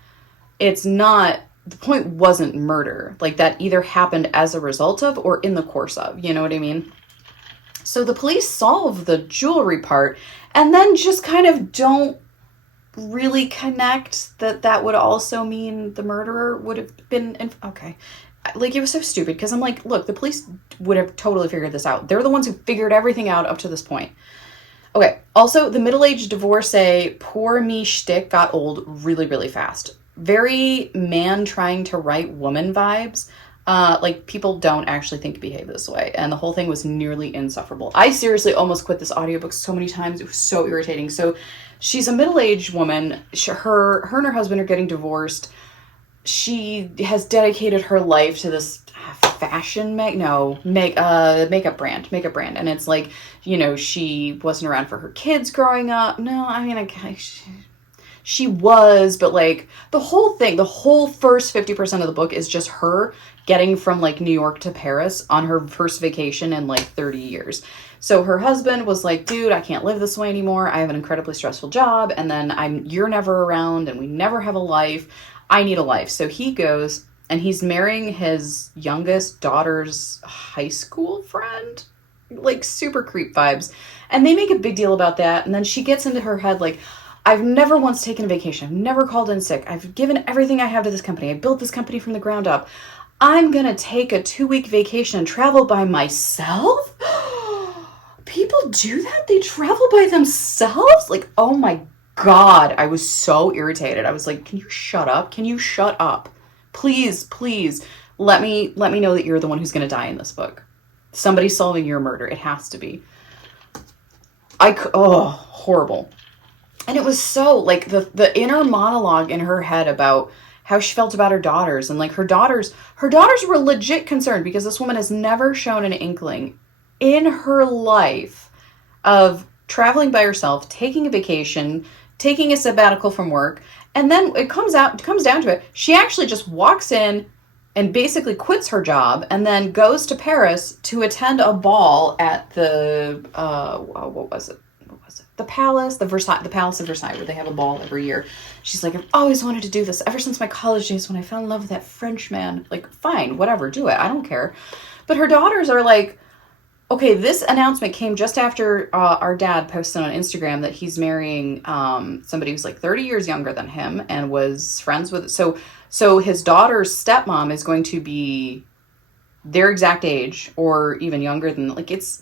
The point wasn't murder. Like that either happened as a result of or in the course of, you know what I mean? So the police solve the jewelry part and then just kind of don't really connect that would also mean the murderer would have been okay. Like it was so stupid because I'm like, look, the police would have totally figured this out. They're the ones who figured everything out up to this point. Okay, also the middle-aged divorcee poor me shtick got old really, really fast. Very man trying to write woman vibes. Like people don't actually think to behave this way, and the whole thing was nearly insufferable. I seriously almost quit this audiobook so many times. It was so irritating. So she's a middle-aged woman. Her and her husband are getting divorced. She has dedicated her life to this fashion makeup brand, and it's like, you know, she wasn't around for her kids growing up. No, I mean, she was, but like the whole first 50% of the book is just her getting from like New York to Paris on her first vacation in like 30 years. So her husband was like, dude, I can't live this way anymore. I have an incredibly stressful job. And then you're never around and we never have a life. I need a life. So he goes and he's marrying his youngest daughter's high school friend, like super creep vibes. And they make a big deal about that. And then she gets into her head like, I've never once taken a vacation. I've never called in sick. I've given everything I have to this company. I built this company from the ground up. I'm going to take a 2-week vacation and travel by myself? People do that? They travel by themselves? Like, oh my God. I was so irritated. I was like, can you shut up? Can you shut up? Please, please let me know that you're the one who's going to die in this book. Somebody's solving your murder. It has to be. Horrible. And it was so, like, the inner monologue in her head about how she felt about her daughters. And, like, her daughters were legit concerned because this woman has never shown an inkling in her life of traveling by herself, taking a vacation, taking a sabbatical from work. And then it comes down to it. She actually just walks in and basically quits her job and then goes to Paris to attend a ball at the, what was it? The Palace of Versailles, where they have a ball every year. She's like, I've always wanted to do this ever since my college days when I fell in love with that French man. Like, fine, whatever, do it. I don't care. But her daughters are like, okay, this announcement came just after our dad posted on Instagram that he's marrying somebody who's like 30 years younger than him and was friends with. So his daughter's stepmom is going to be their exact age or even younger than, like, it's,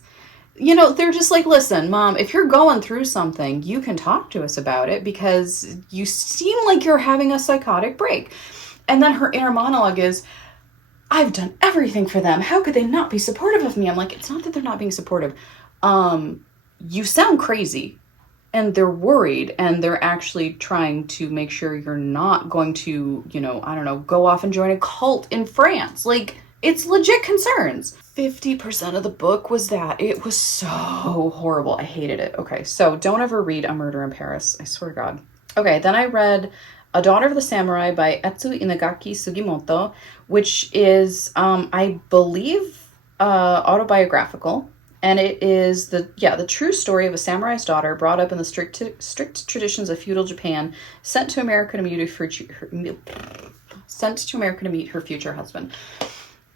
you know, they're just like, listen, Mom, if you're going through something, you can talk to us about it because you seem like you're having a psychotic break. And then her inner monologue is, I've done everything for them. How could they not be supportive of me? I'm like, it's not that they're not being supportive. You sound crazy. And they're worried, and they're actually trying to make sure you're not going to, I don't know, go off and join a cult in France. Like, it's legit concerns. 50% of the book was that. It was so horrible. I hated it. Okay, so don't ever read A Murder in Paris. I swear to God. Okay, then I read A Daughter of the Samurai by Etsu Inagaki Sugimoto, which is, I believe, autobiographical. And it is the true story of a samurai's daughter brought up in the strict traditions of feudal Japan, sent to America to meet her future husband.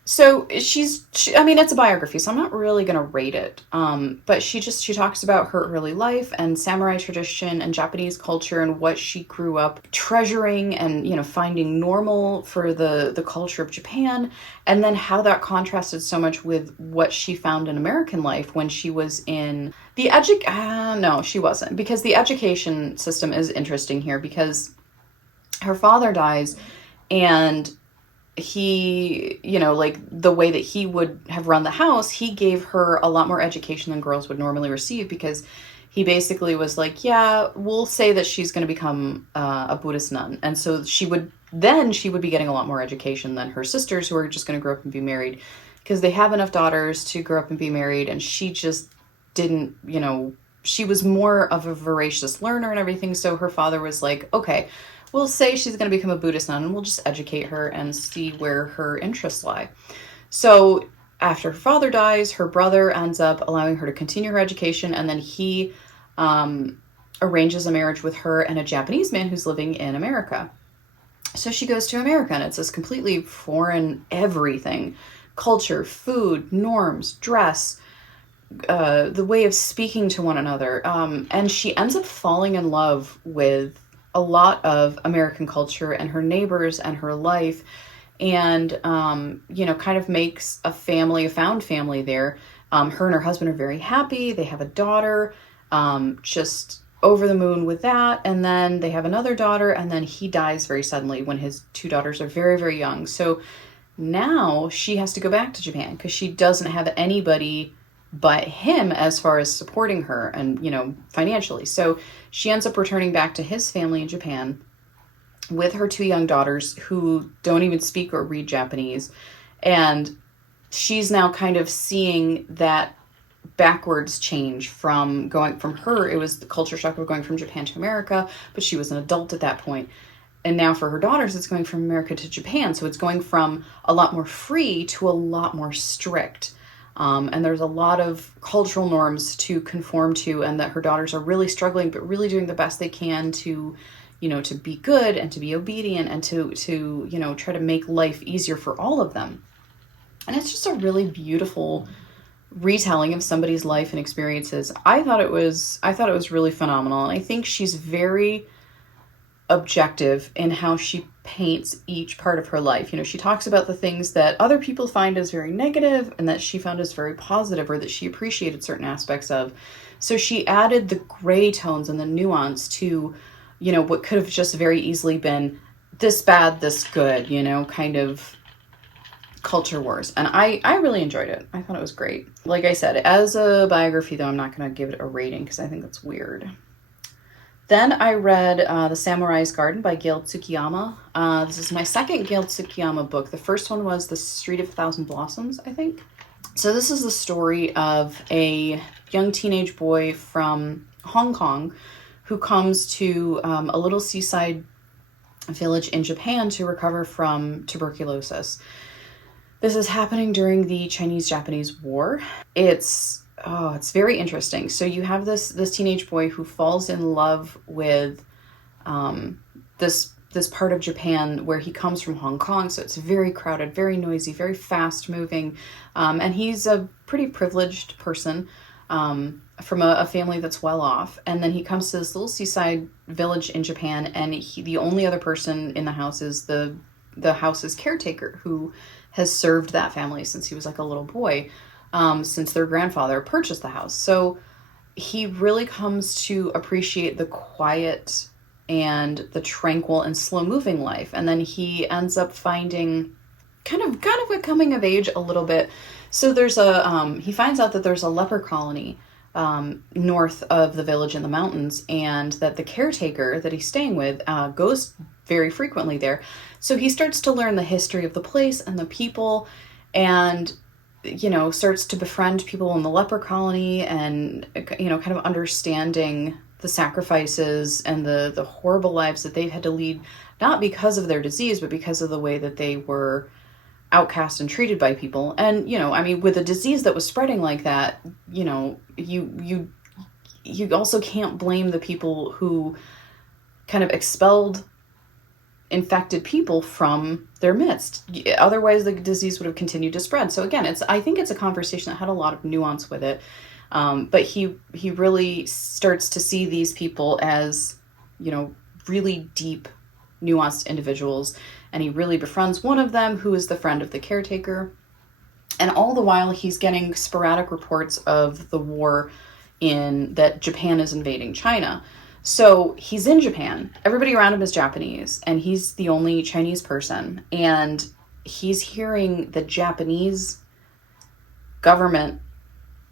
So I mean, it's a biography, so I'm not really going to rate it. But she talks about her early life and samurai tradition and Japanese culture and what she grew up treasuring and, finding normal for the culture of Japan. And then how that contrasted so much with what she found in American life when she was in no, she wasn't, because the education system is interesting here because her father dies, and he, like the way that he would have run the house, he gave her a lot more education than girls would normally receive, because he basically was like, yeah, we'll say that she's going to become a Buddhist nun. And so she would be getting a lot more education than her sisters, who are just going to grow up and be married, because they have enough daughters to grow up and be married. And she just didn't, she was more of a voracious learner and everything. So her father was like, okay, we'll say she's going to become a Buddhist nun, and we'll just educate her and see where her interests lie. So after her father dies, her brother ends up allowing her to continue her education, and then he arranges a marriage with her and a Japanese man who's living in America. So she goes to America, and it's this completely foreign everything. Culture, food, norms, dress, the way of speaking to one another. And she ends up falling in love with a lot of American culture and her neighbors and her life, and, kind of makes a found family there. Her and her husband are very happy. They have a daughter, just over the moon with that. And then they have another daughter, and then he dies very suddenly when his two daughters are very, very young. So now she has to go back to Japan because she doesn't have anybody but him as far as supporting her and, financially. So she ends up returning back to his family in Japan with her two young daughters who don't even speak or read Japanese. And she's now kind of seeing that backwards change from her. It was the culture shock of going from Japan to America, but she was an adult at that point. And now for her daughters, it's going from America to Japan. So it's going from a lot more free to a lot more strict. And there's a lot of cultural norms to conform to, and that her daughters are really struggling, but really doing the best they can to, to be good and to be obedient and to try to make life easier for all of them. And it's just a really beautiful retelling of somebody's life and experiences. I thought it was really phenomenal. And I think she's very objective in how she paints each part of her life. She talks about the things that other people find as very negative and that she found as very positive, or that she appreciated certain aspects of. So she added the gray tones and the nuance to, what could have just very easily been this bad, this good, kind of culture wars. And I really enjoyed it. I thought it was great. Like I said, as a biography, though, I'm not going to give it a rating because I think that's weird. Then I read The Samurai's Garden by Gail Tsukiyama. This is my second Gail Tsukiyama book. The first one was The Street of a Thousand Blossoms, I think. So this is the story of a young teenage boy from Hong Kong who comes to a little seaside village in Japan to recover from tuberculosis. This is happening during the Chinese-Japanese War. It's very interesting. So you have this teenage boy who falls in love with this part of Japan where he comes from, Hong Kong. So it's very crowded, very noisy, very fast moving. And he's a pretty privileged person from a family that's well off. And then he comes to this little seaside village in Japan, and the only other person in the house is the house's caretaker, who has served that family since he was like a little boy. Since their grandfather purchased the house. So he really comes to appreciate the quiet and the tranquil and slow moving life. And then he ends up finding kind of a coming of age a little bit. So there's he finds out that there's a leper colony north of the village in the mountains, and that the caretaker that he's staying with goes very frequently there. So he starts to learn the history of the place and the people, and starts to befriend people in the leper colony, and kind of understanding the sacrifices and the horrible lives that they've had to lead, not because of their disease, but because of the way that they were outcast and treated by people. And with a disease that was spreading like that, you also can't blame the people who kind of expelled infected people from their midst. Otherwise the disease would have continued to spread. So again, I think it's a conversation that had a lot of nuance with it. But he really starts to see these people as, really deep, nuanced individuals. And he really befriends one of them, who is the friend of the caretaker. And all the while he's getting sporadic reports of the war that Japan is invading China. So he's in Japan. Everybody around him is Japanese, and he's the only Chinese person. And he's hearing the Japanese government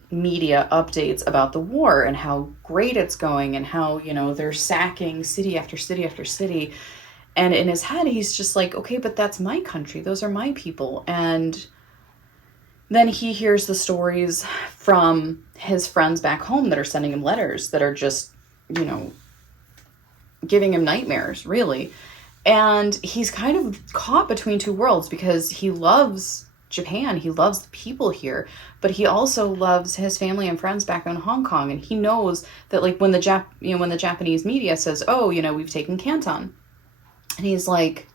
media updates about the war and how great it's going, and how, they're sacking city after city after city. And in his head, he's just like, okay, but that's my country. Those are my people. And then he hears the stories from his friends back home that are sending him letters that are just, giving him nightmares, really. And he's kind of caught between two worlds, because he loves Japan. He loves the people here, but he also loves his family and friends back in Hong Kong. And he knows that, like, when the Japanese media says, oh, we've taken Canton. And he's like,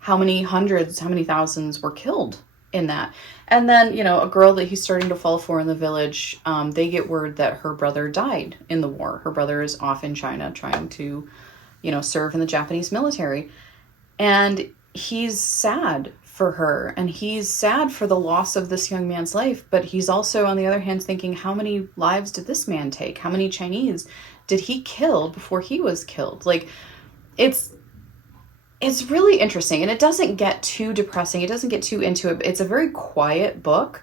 how many hundreds, how many thousands were killed in that? And then, a girl that he's starting to fall for in the village, they get word that her brother died in the war. Her brother is off in China trying to, serve in the Japanese military. And he's sad for her, and he's sad for the loss of this young man's life. But he's also, on the other hand, thinking, how many lives did this man take? How many Chinese did he kill before he was killed? Like, it's really interesting, and it doesn't get too depressing. It doesn't get too into it. It's a very quiet book.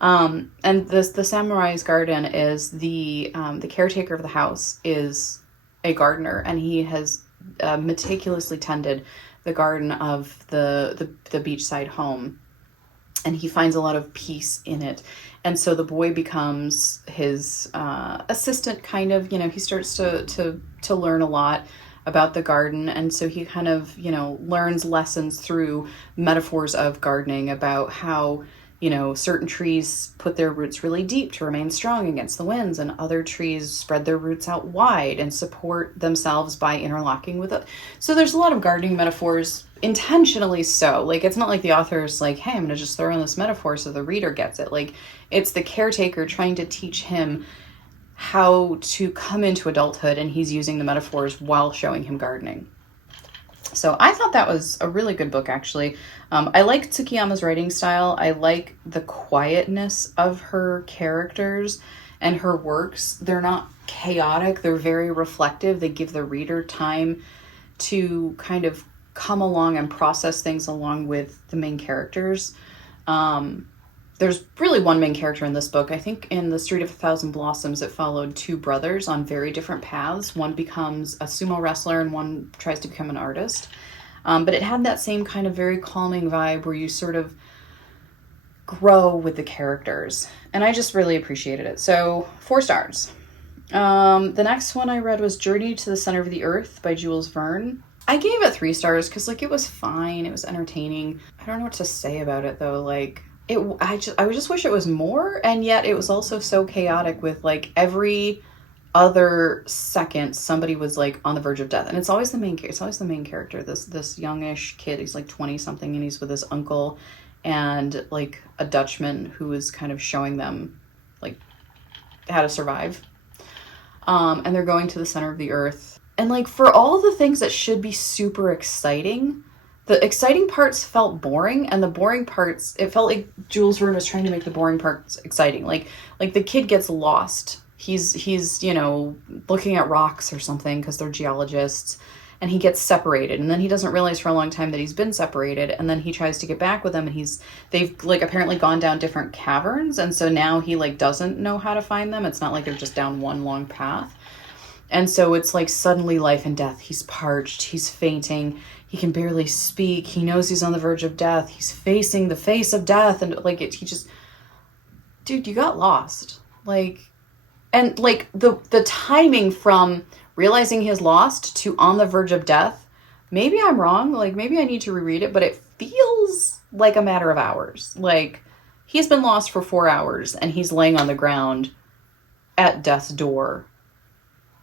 And the Samurai's Garden is the caretaker of the house is a gardener, and he has meticulously tended the garden of the beachside home, and he finds a lot of peace in it. And so the boy becomes his assistant, kind of. He starts to learn a lot about the garden, and so he kind of learns lessons through metaphors of gardening, about how certain trees put their roots really deep to remain strong against the winds, and other trees spread their roots out wide and support themselves by interlocking with it. So there's a lot of gardening metaphors, intentionally so. Like, it's not like the author's like, hey, I'm gonna just throw in this metaphor so the reader gets it. Like, it's the caretaker trying to teach him how to come into adulthood, and he's using the metaphors while showing him gardening. So I thought that was a really good book, actually. I like Tsukiyama's writing style. I like the quietness of her characters and her works. They're not chaotic. They're very reflective. They give the reader time to kind of come along and process things along with the main characters. There's really one main character in this book. I think in The Street of a Thousand Blossoms, it followed two brothers on very different paths. One becomes a sumo wrestler and one tries to become an artist. But it had that same kind of very calming vibe where you sort of grow with the characters. And I just really appreciated it. So 4 stars. The next one I read was Journey to the Center of the Earth by Jules Verne. I gave it 3 stars because, like, it was fine. It was entertaining. I don't know what to say about it, though. Like, I just wish it was more, and yet it was also so chaotic with, like, every other second somebody was, like, on the verge of death. And it's always the main character, this youngish kid. He's like 20 something, and he's with his uncle and, like, a Dutchman who is kind of showing them, like, how to survive. And they're going to the center of the earth. And, like, for all the things that should be super exciting, the exciting parts felt boring, and the boring parts, it felt like Jules Verne was trying to make the boring parts exciting. Like the kid gets lost. He's looking at rocks or something because they're geologists, and he gets separated, and then he doesn't realize for a long time that he's been separated, and then he tries to get back with them, and they've like apparently gone down different caverns, and so now he like doesn't know how to find them. It's not like they're just down one long path. And so it's like suddenly life and death. He's parched, he's fainting, he can barely speak, he knows he's on the verge of death, he's facing the face of death, and like he just, dude, you got lost. Like, and like the timing from realizing he's lost to on the verge of death, maybe I'm wrong, like maybe I need to reread it, but it feels like a matter of hours. Like he's been lost for 4 hours and he's laying on the ground at death's door.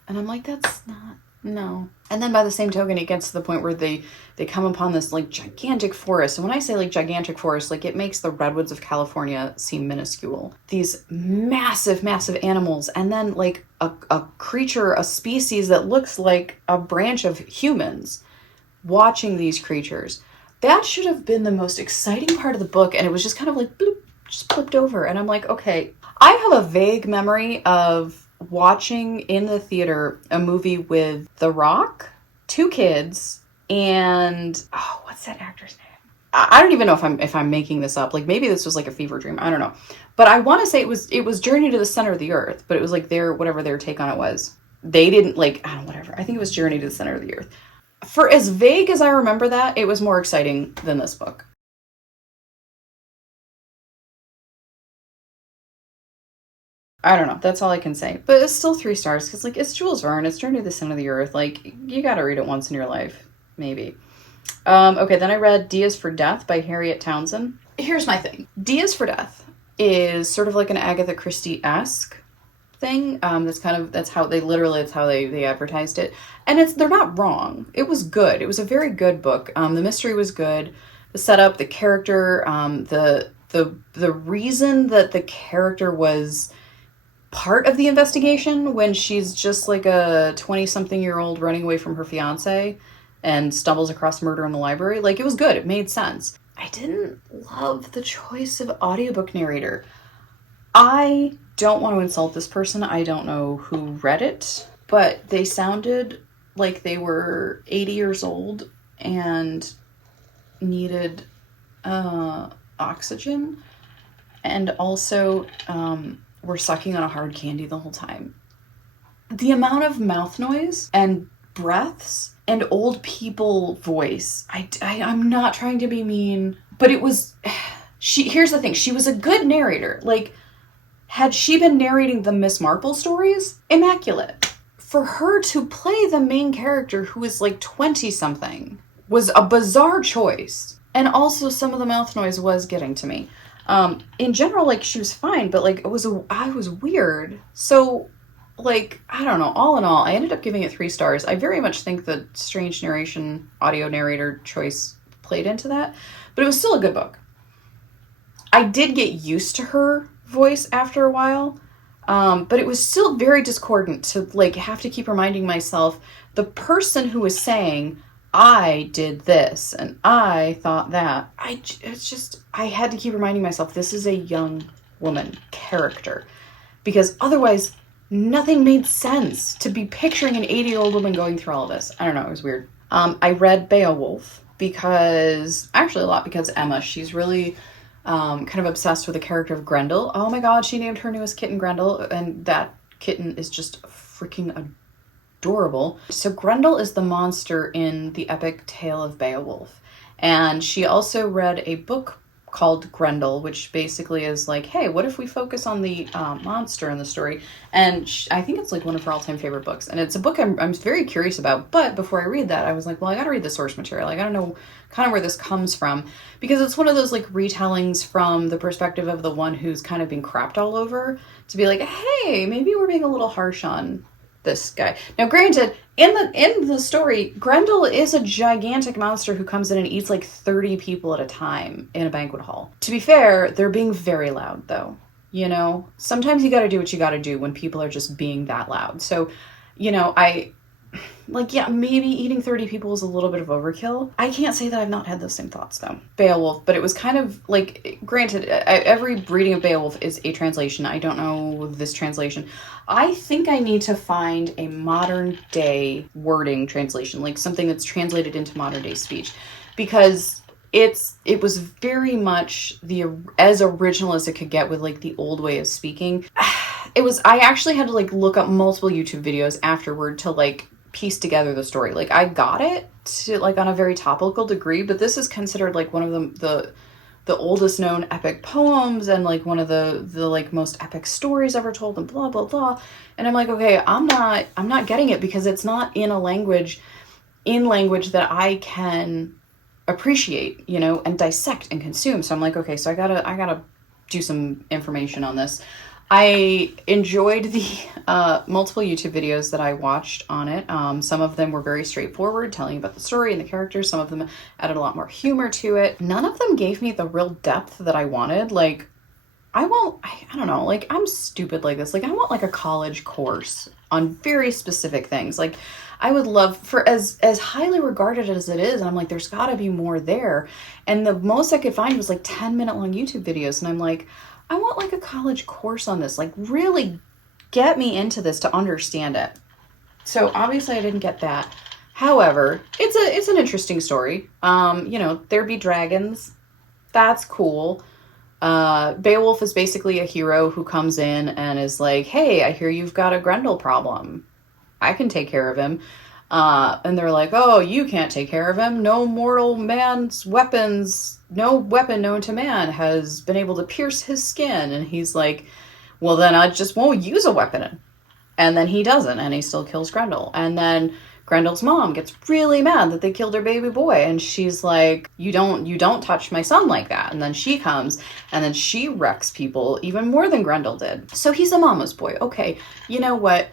And I'm like, that's not, no. And then by the same token, it gets to the point where they come upon this like gigantic forest. And when I say like gigantic forest, like it makes the redwoods of California seem minuscule. These massive, massive animals. And then like a creature, a species that looks like a branch of humans watching these creatures. That should have been the most exciting part of the book. And it was just kind of like, bloop, just flipped over. And I'm like, okay, I have a vague memory of watching in the theater a movie with The Rock, 2 kids, and oh, what's that actor's name? I don't even know if I'm making this up. Like maybe this was like a fever dream. I don't know. But I want to say it was Journey to the Center of the Earth, but it was like whatever their take on it was. They didn't like, I don't know, whatever. I think it was Journey to the Center of the Earth. For as vague as I remember that, it was more exciting than this book. I don't know. That's all I can say. But it's still 3 stars because, like, it's Jules Verne. It's Journey to the Center of the Earth. Like, you got to read it once in your life. Maybe. Okay, then I read D is for Death by Harriet Townsend. Here's my thing. D is for Death is sort of like an Agatha Christie-esque thing. That's how they advertised it. And they're not wrong. It was good. It was a very good book. The mystery was good. The setup, the character, the reason that the character was part of the investigation when she's just like a 20-something-year-old running away from her fiance and stumbles across murder in the library. Like, it was good. It made sense. I didn't love the choice of audiobook narrator. I don't want to insult this person. I don't know who read it, but they sounded like they were 80 years old and needed oxygen, and also were sucking on a hard candy the whole time. The amount of mouth noise and breaths and old people voice, I'm not trying to be mean, but it was, here's the thing, she was a good narrator. Like, had she been narrating the Miss Marple stories, immaculate. For her to play the main character who is like 20-something was a bizarre choice. And also some of the mouth noise was getting to me. In general, like, she was fine, but like I was weird. So, like, I don't know, all in all, I ended up giving it 3 stars. I very much think the strange narration audio narrator choice played into that, but it was still a good book. I did get used to her voice after a while, but it was still very discordant to like have to keep reminding myself the person who was saying, I did this and I thought that. I had to keep reminding myself this is a young woman character, because otherwise nothing made sense to be picturing an 80-year-old woman going through all of this. I don't know, it was weird. I read Beowulf because Emma, she's really kind of obsessed with the character of Grendel. Oh my god, she named her newest kitten Grendel, and that kitten is just freaking adorable. So Grendel is the monster in the epic tale of Beowulf. And she also read a book called Grendel, which basically is like, hey, what if we focus on the monster in the story? And I think it's like one of her all-time favorite books. And it's a book I'm very curious about. But before I read that, I was like, well, I got to read the source material. I got to know kind of where this comes from. Because it's one of those like retellings from the perspective of the one who's kind of been crapped all over, to be like, hey, maybe we're being a little harsh on this guy. Now, granted, in the story, Grendel is a gigantic monster who comes in and eats like 30 people at a time in a banquet hall. To be fair, they're being very loud, though. You know, sometimes you got to do what you got to do when people are just being that loud. So, you know, I like, yeah, maybe eating 30 people is a little bit of overkill. I can't say that I've not had those same thoughts, though. Beowulf, but it was kind of like, granted, every reading of Beowulf is a translation. I don't know this translation. I think I need to find a modern day wording translation, like something that's translated into modern day speech, because it was very much the as original as it could get with like the old way of speaking. I actually had to like look up multiple YouTube videos afterward to like piece together the story. Like, I got it to like on a very topical degree, but this is considered like one of the oldest known epic poems and like one of the like most epic stories ever told and blah blah blah. And I'm like, okay, I'm not getting it because it's not in language that I can appreciate, you know, and dissect and consume. So I'm like, okay, so I gotta do some information on this. I enjoyed the multiple YouTube videos that I watched on it. Some of them were very straightforward, telling about the story and the characters. Some of them added a lot more humor to it. None of them gave me the real depth that I wanted. Like, I don't know, like, I'm stupid like this. Like, I want like a college course on very specific things. Like, I would love for as highly regarded as it is, and I'm like, there's got to be more there. And the most I could find was like 10-minute long YouTube videos, and I'm like, I want like a college course on this. Like, really get me into this to understand it. So obviously I didn't get that. However, it's an interesting story. You know, there be dragons. That's cool. Beowulf is basically a hero who comes in and is like, hey, I hear you've got a Grendel problem. I can take care of him. And they're like, oh, you can't take care of him. No mortal man's weapons, no weapon known to man has been able to pierce his skin. And he's like, well, then I just won't use a weapon. And then he doesn't, and he still kills Grendel. And then Grendel's mom gets really mad that they killed her baby boy, and she's like, you don't touch my son like that. And then she comes, and then she wrecks people even more than Grendel did. So he's a mama's boy. Okay, you know what?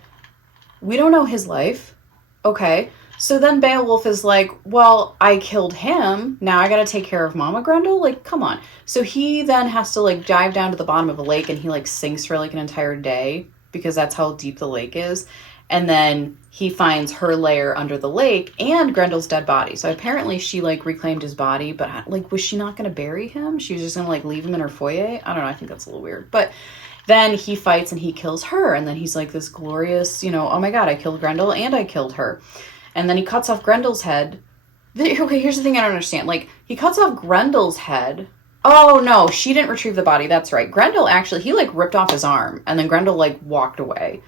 We don't know his life. Okay. So then Beowulf is like, well, I killed him. Now I gotta take care of Mama Grendel? Like, come on. So he then has to like dive down to the bottom of a lake, and he like sinks for like an entire day because that's how deep the lake is. And then he finds her lair under the lake and Grendel's dead body. So apparently she like reclaimed his body, but like, was she not gonna bury him? She was just gonna like leave him in her foyer? I don't know. I think that's a little weird. But then he fights and he kills her. And then he's like this glorious, you know, oh my God, I killed Grendel and I killed her. And then he cuts off Grendel's head. Okay, here's the thing I don't understand. Like, he cuts off Grendel's head. Oh, no, she didn't retrieve the body. That's right. Grendel actually, he, like, ripped off his arm. And then Grendel, like, walked away.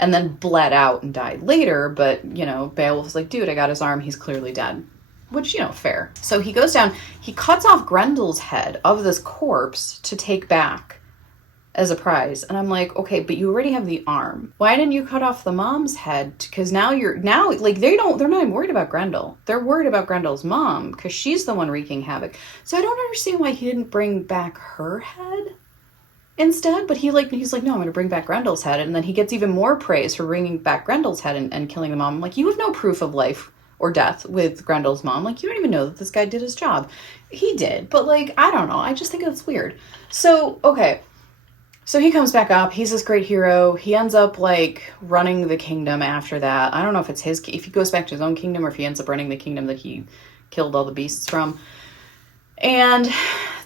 And then bled out and died later. But, you know, Beowulf was like, dude, I got his arm. He's clearly dead. Which, you know, fair. So he goes down. He cuts off Grendel's head of this corpse to take back as a prize. And I'm like, okay, but you already have the arm. Why didn't you cut off the mom's head? Because now like, they're not even worried about Grendel. They're worried about Grendel's mom because she's the one wreaking havoc. So I don't understand why he didn't bring back her head instead. But he's like, no, I'm going to bring back Grendel's head. And then he gets even more praise for bringing back Grendel's head and killing the mom. I'm like, you have no proof of life or death with Grendel's mom. Like, you don't even know that this guy did his job. He did. But like, I don't know. I just think it's weird. So, okay. So he comes back up. He's this great hero. He ends up like running the kingdom after that. I don't know if it's if he goes back to his own kingdom or if he ends up running the kingdom that he killed all the beasts from. And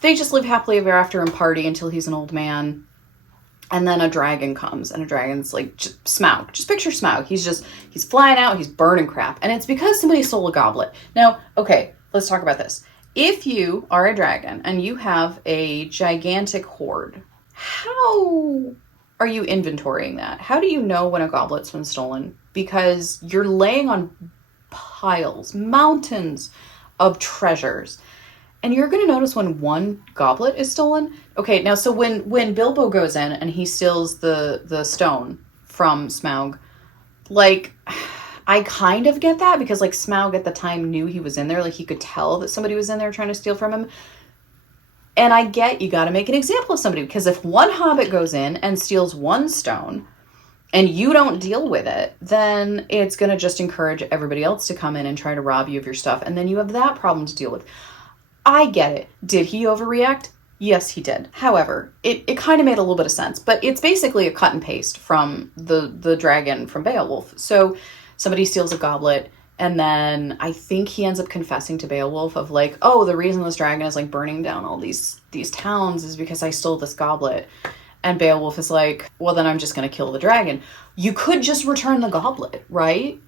they just live happily ever after and party until he's an old man. And then a dragon comes, and a dragon's like Smaug. Just picture Smaug. He's flying out. He's burning crap. And it's because somebody stole a goblet. Now, okay, let's talk about this. If you are a dragon and you have a gigantic hoard, how are you inventorying that? How do you know when a goblet's been stolen? Because you're laying on piles, mountains of treasures. And you're going to notice when one goblet is stolen. Okay, now, so when Bilbo goes in and he steals the stone from Smaug, like, I kind of get that because, like, Smaug at the time knew he was in there. Like, he could tell that somebody was in there trying to steal from him. And I get you got to make an example of somebody, because if one hobbit goes in and steals one stone and you don't deal with it, then it's going to just encourage everybody else to come in and try to rob you of your stuff. And then you have that problem to deal with. I get it. Did he overreact? Yes, he did. However, it kind of made a little bit of sense, but it's basically a cut and paste from the dragon from Beowulf. So somebody steals a goblet, and then I think he ends up confessing to Beowulf of like, oh, the reason this dragon is like burning down all these towns is because I stole this goblet. And Beowulf is like, well, then I'm just going to kill the dragon. You could just return the goblet, right?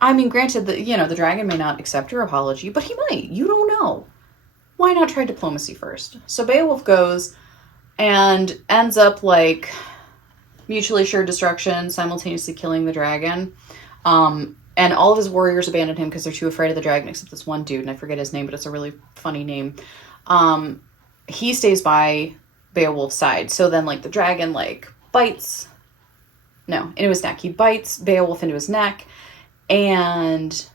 I mean, granted that, you know, the dragon may not accept your apology, but he might. You don't know. Why not try diplomacy first? So Beowulf goes and ends up like mutually assured destruction, simultaneously killing the dragon. And all of his warriors abandon him because they're too afraid of the dragon, except this one dude, and I forget his name, but it's a really funny name. He stays by Beowulf's side. So then, like, the dragon, like, bites... No, into his neck. He bites Beowulf into his neck, and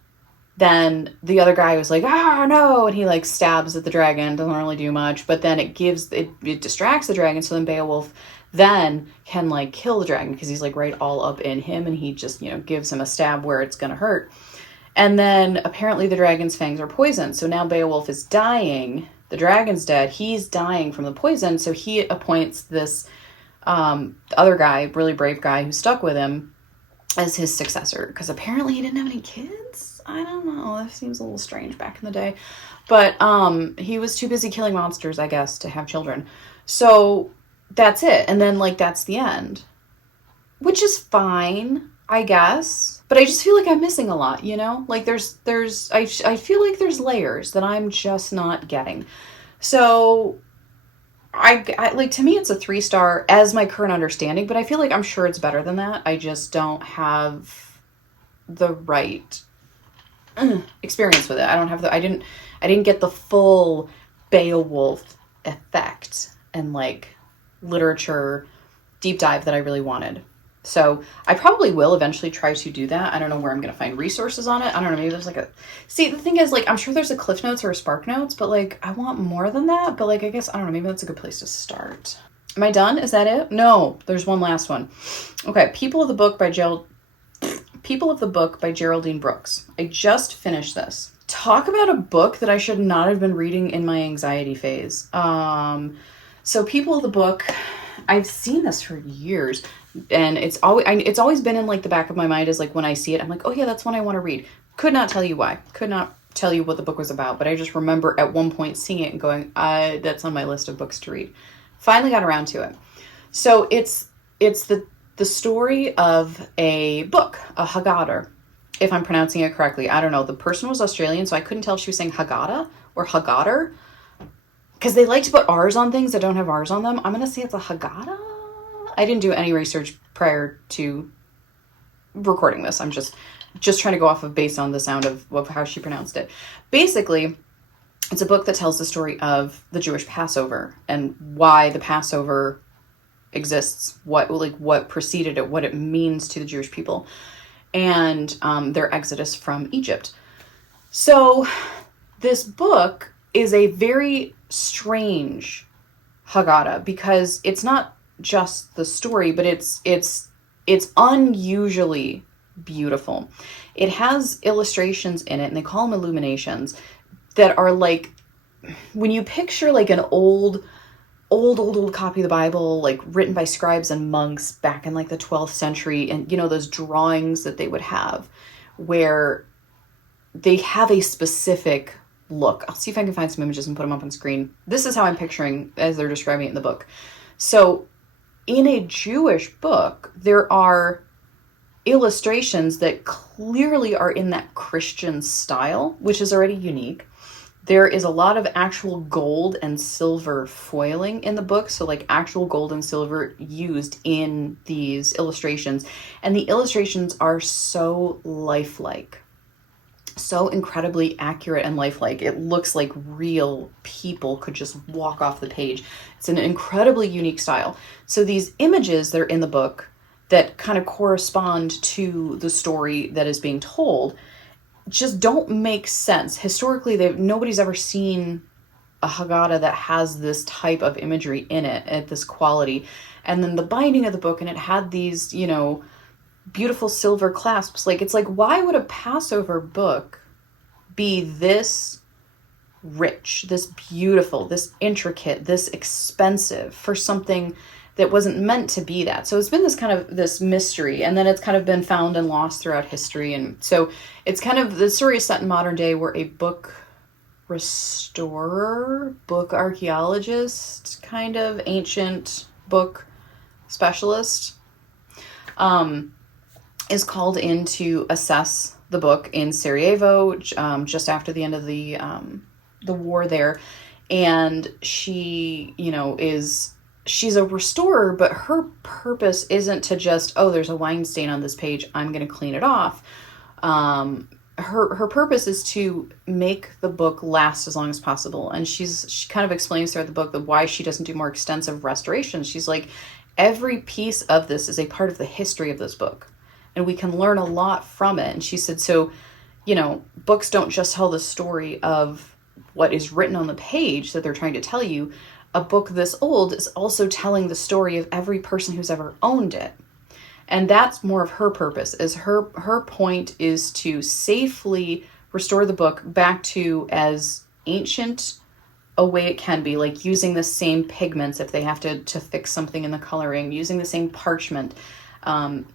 then the other guy was like, ah, no, and he, like, stabs at the dragon. Doesn't really do much, but then it distracts the dragon, so then Beowulf then can, like, kill the dragon because he's, like, right all up in him, and he just, you know, gives him a stab where it's gonna hurt. And then apparently the dragon's fangs are poisoned, so now Beowulf is dying. The dragon's dead. He's dying from the poison, so he appoints this other guy, really brave guy who stuck with him, as his successor, because apparently he didn't have any kids. I don't know. That seems a little strange back in the day. But he was too busy killing monsters, I guess, to have children. So that's it. And then, like, that's the end. Which is fine, I guess. But I just feel like I'm missing a lot, you know? Like, I feel like there's layers that I'm just not getting. So, I like, to me, it's a 3-star as my current understanding, but I feel like I'm sure it's better than that. I just don't have the right experience with it. I didn't get the full Beowulf effect and, like, literature deep dive that I really wanted. So I probably will eventually try to do that. I don't know where I'm going to find resources on it. I don't know. Maybe there's like see, the thing is, like, I'm sure there's a Cliff Notes or a Spark Notes, but, like, I want more than that. But, like, I guess, I don't know. Maybe that's a good place to start. Am I done? Is that it? No, there's one last one. Okay. People of the Book by Geraldine Brooks. I just finished this. Talk about a book that I should not have been reading in my anxiety phase. So People of the Book, I've seen this for years. And it's always been in, like, the back of my mind as, like, when I see it, I'm like, oh yeah, that's one I want to read. Could not tell you why. Could not tell you what the book was about, but I just remember at one point seeing it and going, that's on my list of books to read. Finally got around to it. So it's the story of a book, a Haggadah, if I'm pronouncing it correctly. I don't know. The person was Australian, so I couldn't tell if she was saying Haggadah or Haggadah, because they like to put R's on things that don't have R's on them. I'm going to say it's a Haggadah. I didn't do any research prior to recording this. I'm just trying to go off of based on the sound of how she pronounced it. Basically, it's a book that tells the story of the Jewish Passover and why the Passover exists, what preceded it, what it means to the Jewish people, and their exodus from Egypt. So this book is a very strange Haggadah because it's not just the story, but it's unusually beautiful. It has illustrations in it, and they call them illuminations, that are like, when you picture like an old copy of the Bible, like written by scribes and monks back in like the 12th century, and, you know, those drawings that they would have where they have a specific look. I'll see if I can find some images and put them up on screen. This is how I'm picturing as they're describing it in the book. So in a Jewish book, there are illustrations that clearly are in that Christian style, which is already unique. There is a lot of actual gold and silver foiling in the book. So, like, actual gold and silver used in these illustrations. And the illustrations are so lifelike. So incredibly accurate and lifelike. It looks like real people could just walk off the page. It's an incredibly unique style. So these images that are in the book that kind of correspond to the story that is being told just don't make sense. Historically, nobody's ever seen a Haggadah that has this type of imagery in it at this quality. And then the binding of the book, and it had these, you know, beautiful silver clasps. Like, it's like, why would a Passover book be this rich, this beautiful, this intricate, this expensive for something that wasn't meant to be that. So it's been this kind of this mystery, and then it's kind of been found and lost throughout history. And so it's kind of, the story is set in modern day, where a book restorer, book archaeologist, kind of ancient book specialist, is called in to assess the book in Sarajevo, just after the end of the war there. And she, she's a restorer, but her purpose isn't to just, oh, there's a wine stain on this page, I'm going to clean it off. Her purpose is to make the book last as long as possible. And she kind of explains throughout the book why she doesn't do more extensive restorations. She's like, every piece of this is a part of the history of this book, and we can learn a lot from it. And she said, so, books don't just tell the story of what is written on the page that they're trying to tell you. A book this old is also telling the story of every person who's ever owned it. And that's more of her purpose, is her point is to safely restore the book back to as ancient a way it can be, like using the same pigments if they have to fix something in the coloring, using the same parchment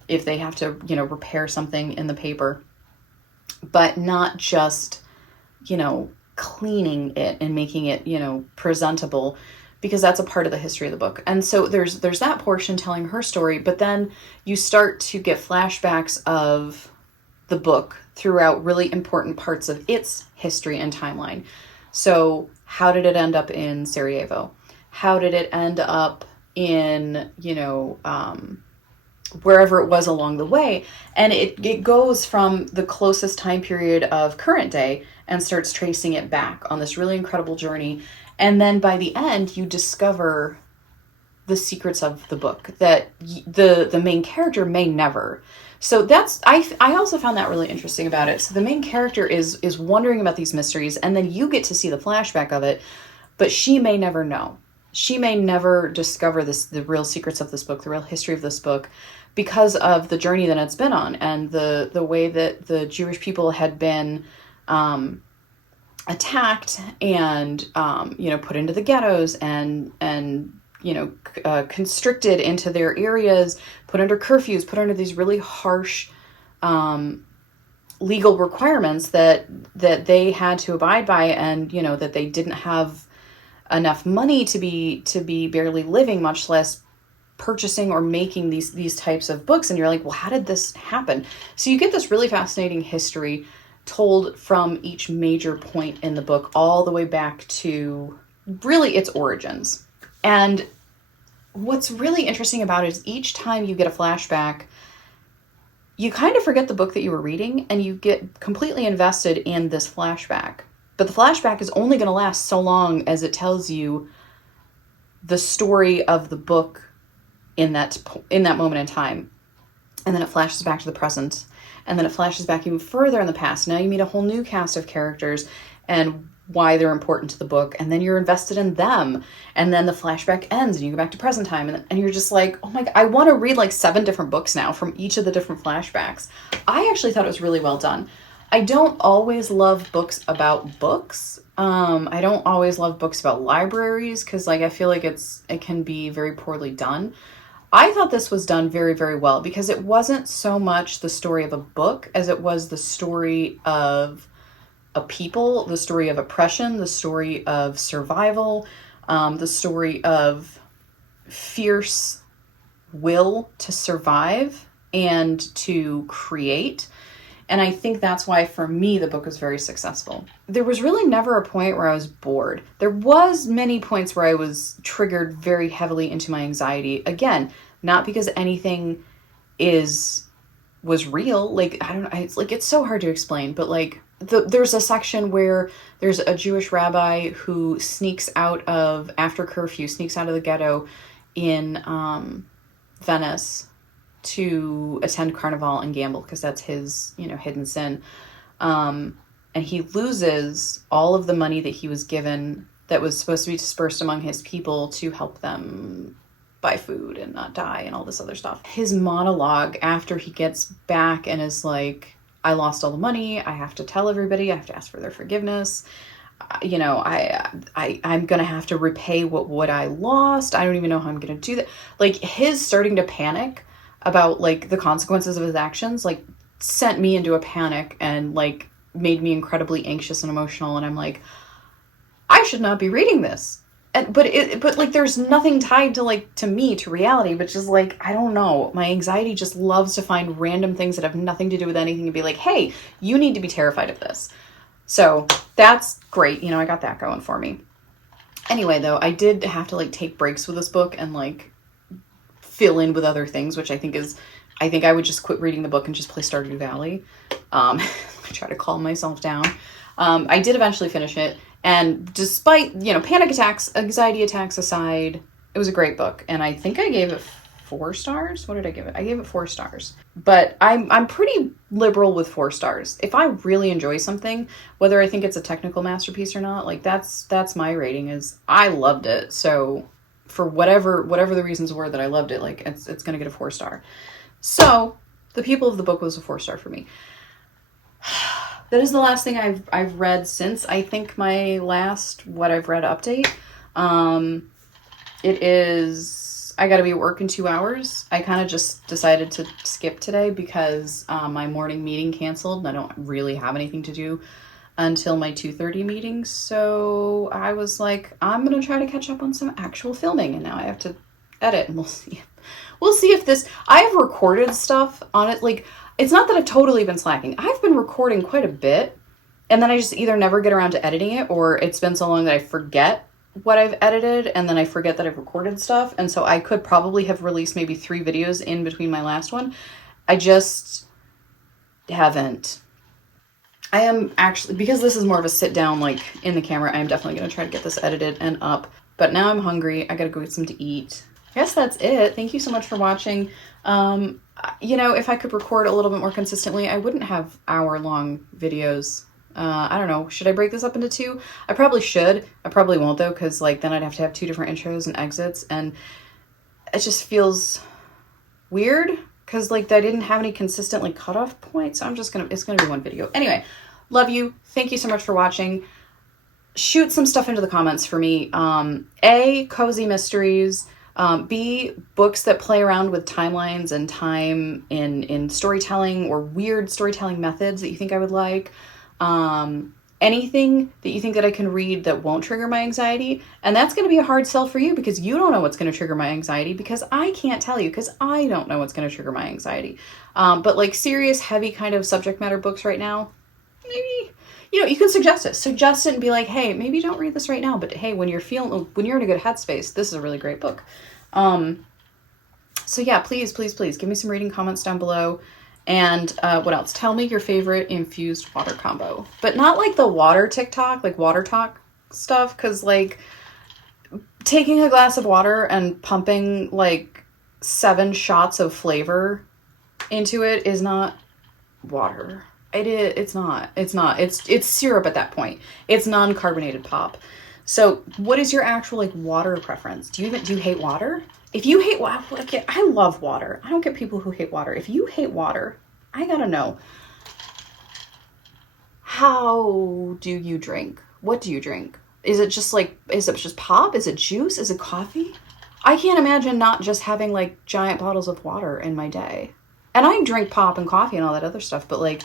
if they have to, repair something in the paper, but not just, cleaning it and making it, presentable, because that's a part of the history of the book. And so there's that portion telling her story, but then you start to get flashbacks of the book throughout really important parts of its history and timeline. So how did it end up in Sarajevo? How did it end up in, wherever it was along the way? And it goes from the closest time period of current day and starts tracing it back on this really incredible journey. And then by the end, you discover the secrets of the book that the main character may never. So I also found that really interesting about it. So the main character is wondering about these mysteries, and then you get to see the flashback of it, but she may never know. She may never discover the real secrets of this book, the real history of this book, because of the journey that it's been on, and the way that the Jewish people had been attacked and put into the ghettos and constricted into their areas, put under curfews, put under these really harsh legal requirements that they had to abide by, and that they didn't have enough money to be barely living, much less purchasing or making these types of books. And you're like, well, how did this happen? So you get this really fascinating history told from each major point in the book, all the way back to really its origins. And what's really interesting about it is each time you get a flashback, you kind of forget the book that you were reading, and you get completely invested in this flashback. But the flashback is only going to last so long as it tells you the story of the book in that moment in time. And then it flashes back to the present. And then it flashes back even further in the past. Now you meet a whole new cast of characters and why they're important to the book. And then you're invested in them. And then the flashback ends and you go back to present time. And you're just like, oh my God, I want to read like 7 different books now from each of the different flashbacks. I actually thought it was really well done. I don't always love books about books. I don't always love books about libraries, because I feel like it can be very poorly done. I thought this was done very, very well, because it wasn't so much the story of a book as it was the story of a people, the story of oppression, the story of survival, the story of fierce will to survive and to create. And I think that's why, for me, the book was very successful. There was really never a point where I was bored. There was many points where I was triggered very heavily into my anxiety. Again, not because anything was real. I don't know. It's so hard to explain, but there's a section where there's a Jewish rabbi who sneaks out of, after curfew, sneaks out of the ghetto in Venice to attend Carnival and gamble, because that's his, hidden sin. And he loses all of the money that he was given that was supposed to be dispersed among his people to help them buy food and not die and all this other stuff. His monologue after he gets back and is like, I lost all the money, I have to tell everybody, I have to ask for their forgiveness. you know, I'm gonna have to repay what I lost. I don't even know how I'm gonna do that. Like, his starting to panic about like the consequences of his actions, like, sent me into a panic and like made me incredibly anxious and emotional. And I'm like, I should not be reading this. And but like, there's nothing tied to like, to me, to reality, but just like, I don't know, my anxiety just loves to find random things that have nothing to do with anything and be like, hey, you need to be terrified of this. So that's great. You know, I got that going for me. Anyway, though, I did have to like take breaks with this book and like fill in with other things, which I think I would just quit reading the book and just play Stardew Valley. I try to calm myself down. I did eventually finish it. And despite, you know, panic attacks, anxiety attacks aside, it was a great book. And I think I gave it 4 stars. What did I give it? I gave it 4 stars. But I'm pretty liberal with 4 stars. If I really enjoy something, whether I think it's a technical masterpiece or not, like that's my rating, is I loved it. So for whatever the reasons were that I loved it, like it's gonna get a 4 star. So The People of the Book was a 4 star for me. That is the last thing I've read since, I think, my last What I've Read update. It is, I gotta be at work in 2 hours. I kind of just decided to skip today because my morning meeting canceled and I don't really have anything to do until my 2:30 meeting. So I was like, I'm gonna try to catch up on some actual filming, and now I have to edit, and we'll see. We'll see if this, I have recorded stuff on it. Like, it's not that I've totally been slacking. I've been recording quite a bit, and then I just either never get around to editing it, or it's been so long that I forget what I've edited, and then I forget that I've recorded stuff. And so I could probably have released maybe 3 videos in between my last one. I just haven't. I am actually, because this is more of a sit down, like in the camera, I'm definitely going to try to get this edited and up. But now I'm hungry. I got to go get something to eat. I guess that's it. Thank you so much for watching. You know, if I could record a little bit more consistently, I wouldn't have hour-long videos. I don't know. Should I break this up into 2? I probably should. I probably won't, though, because like then I'd have to have 2 different intros and exits, and it just feels weird because like I didn't have any consistent like cutoff points. So it's gonna be 1 video. Anyway, love you. Thank you so much for watching. Shoot some stuff into the comments for me. A, cozy mysteries. B, books that play around with timelines and time in storytelling, or weird storytelling methods that you think I would like. Anything that you think that I can read that won't trigger my anxiety. And that's going to be a hard sell for you because you don't know what's going to trigger my anxiety, because I can't tell you because I don't know what's going to trigger my anxiety. But like serious, heavy kind of subject matter books right now, maybe, you know, you can suggest it and be like, hey, maybe don't read this right now, but hey, when you're in a good headspace, this is a really great book. So yeah, please give me some reading comments down below. And what else? Tell me your favorite infused water combo, but not like the water TikTok, like water talk stuff. Cause like taking a glass of water and pumping like 7 shots of flavor into it is not water. It's not. It's syrup at that point. It's non-carbonated pop. So what is your actual like water preference? Do you hate water? If you hate water, I love water. I don't get people who hate water. If you hate water, I gotta know. How do you drink? What do you drink? Is it just pop? Is it juice? Is it coffee? I can't imagine not just having like giant bottles of water in my day. And I drink pop and coffee and all that other stuff, but like,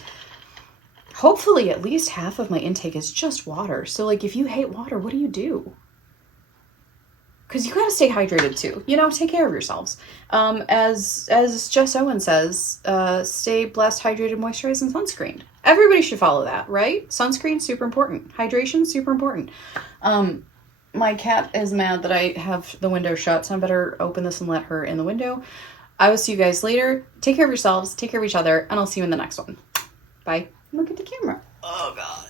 hopefully at least half of my intake is just water. So like, if you hate water, what do you do? Because you gotta stay hydrated too. You know, take care of yourselves. As Jess Owen says, stay blessed, hydrated, moisturized, and sunscreened. Everybody should follow that, right? Sunscreen, super important. Hydration, super important. My cat is mad that I have the window shut, so I better open this and let her in the window. I will see you guys later. Take care of yourselves, take care of each other, and I'll see you in the next one. Bye. Look at the camera. Oh, God.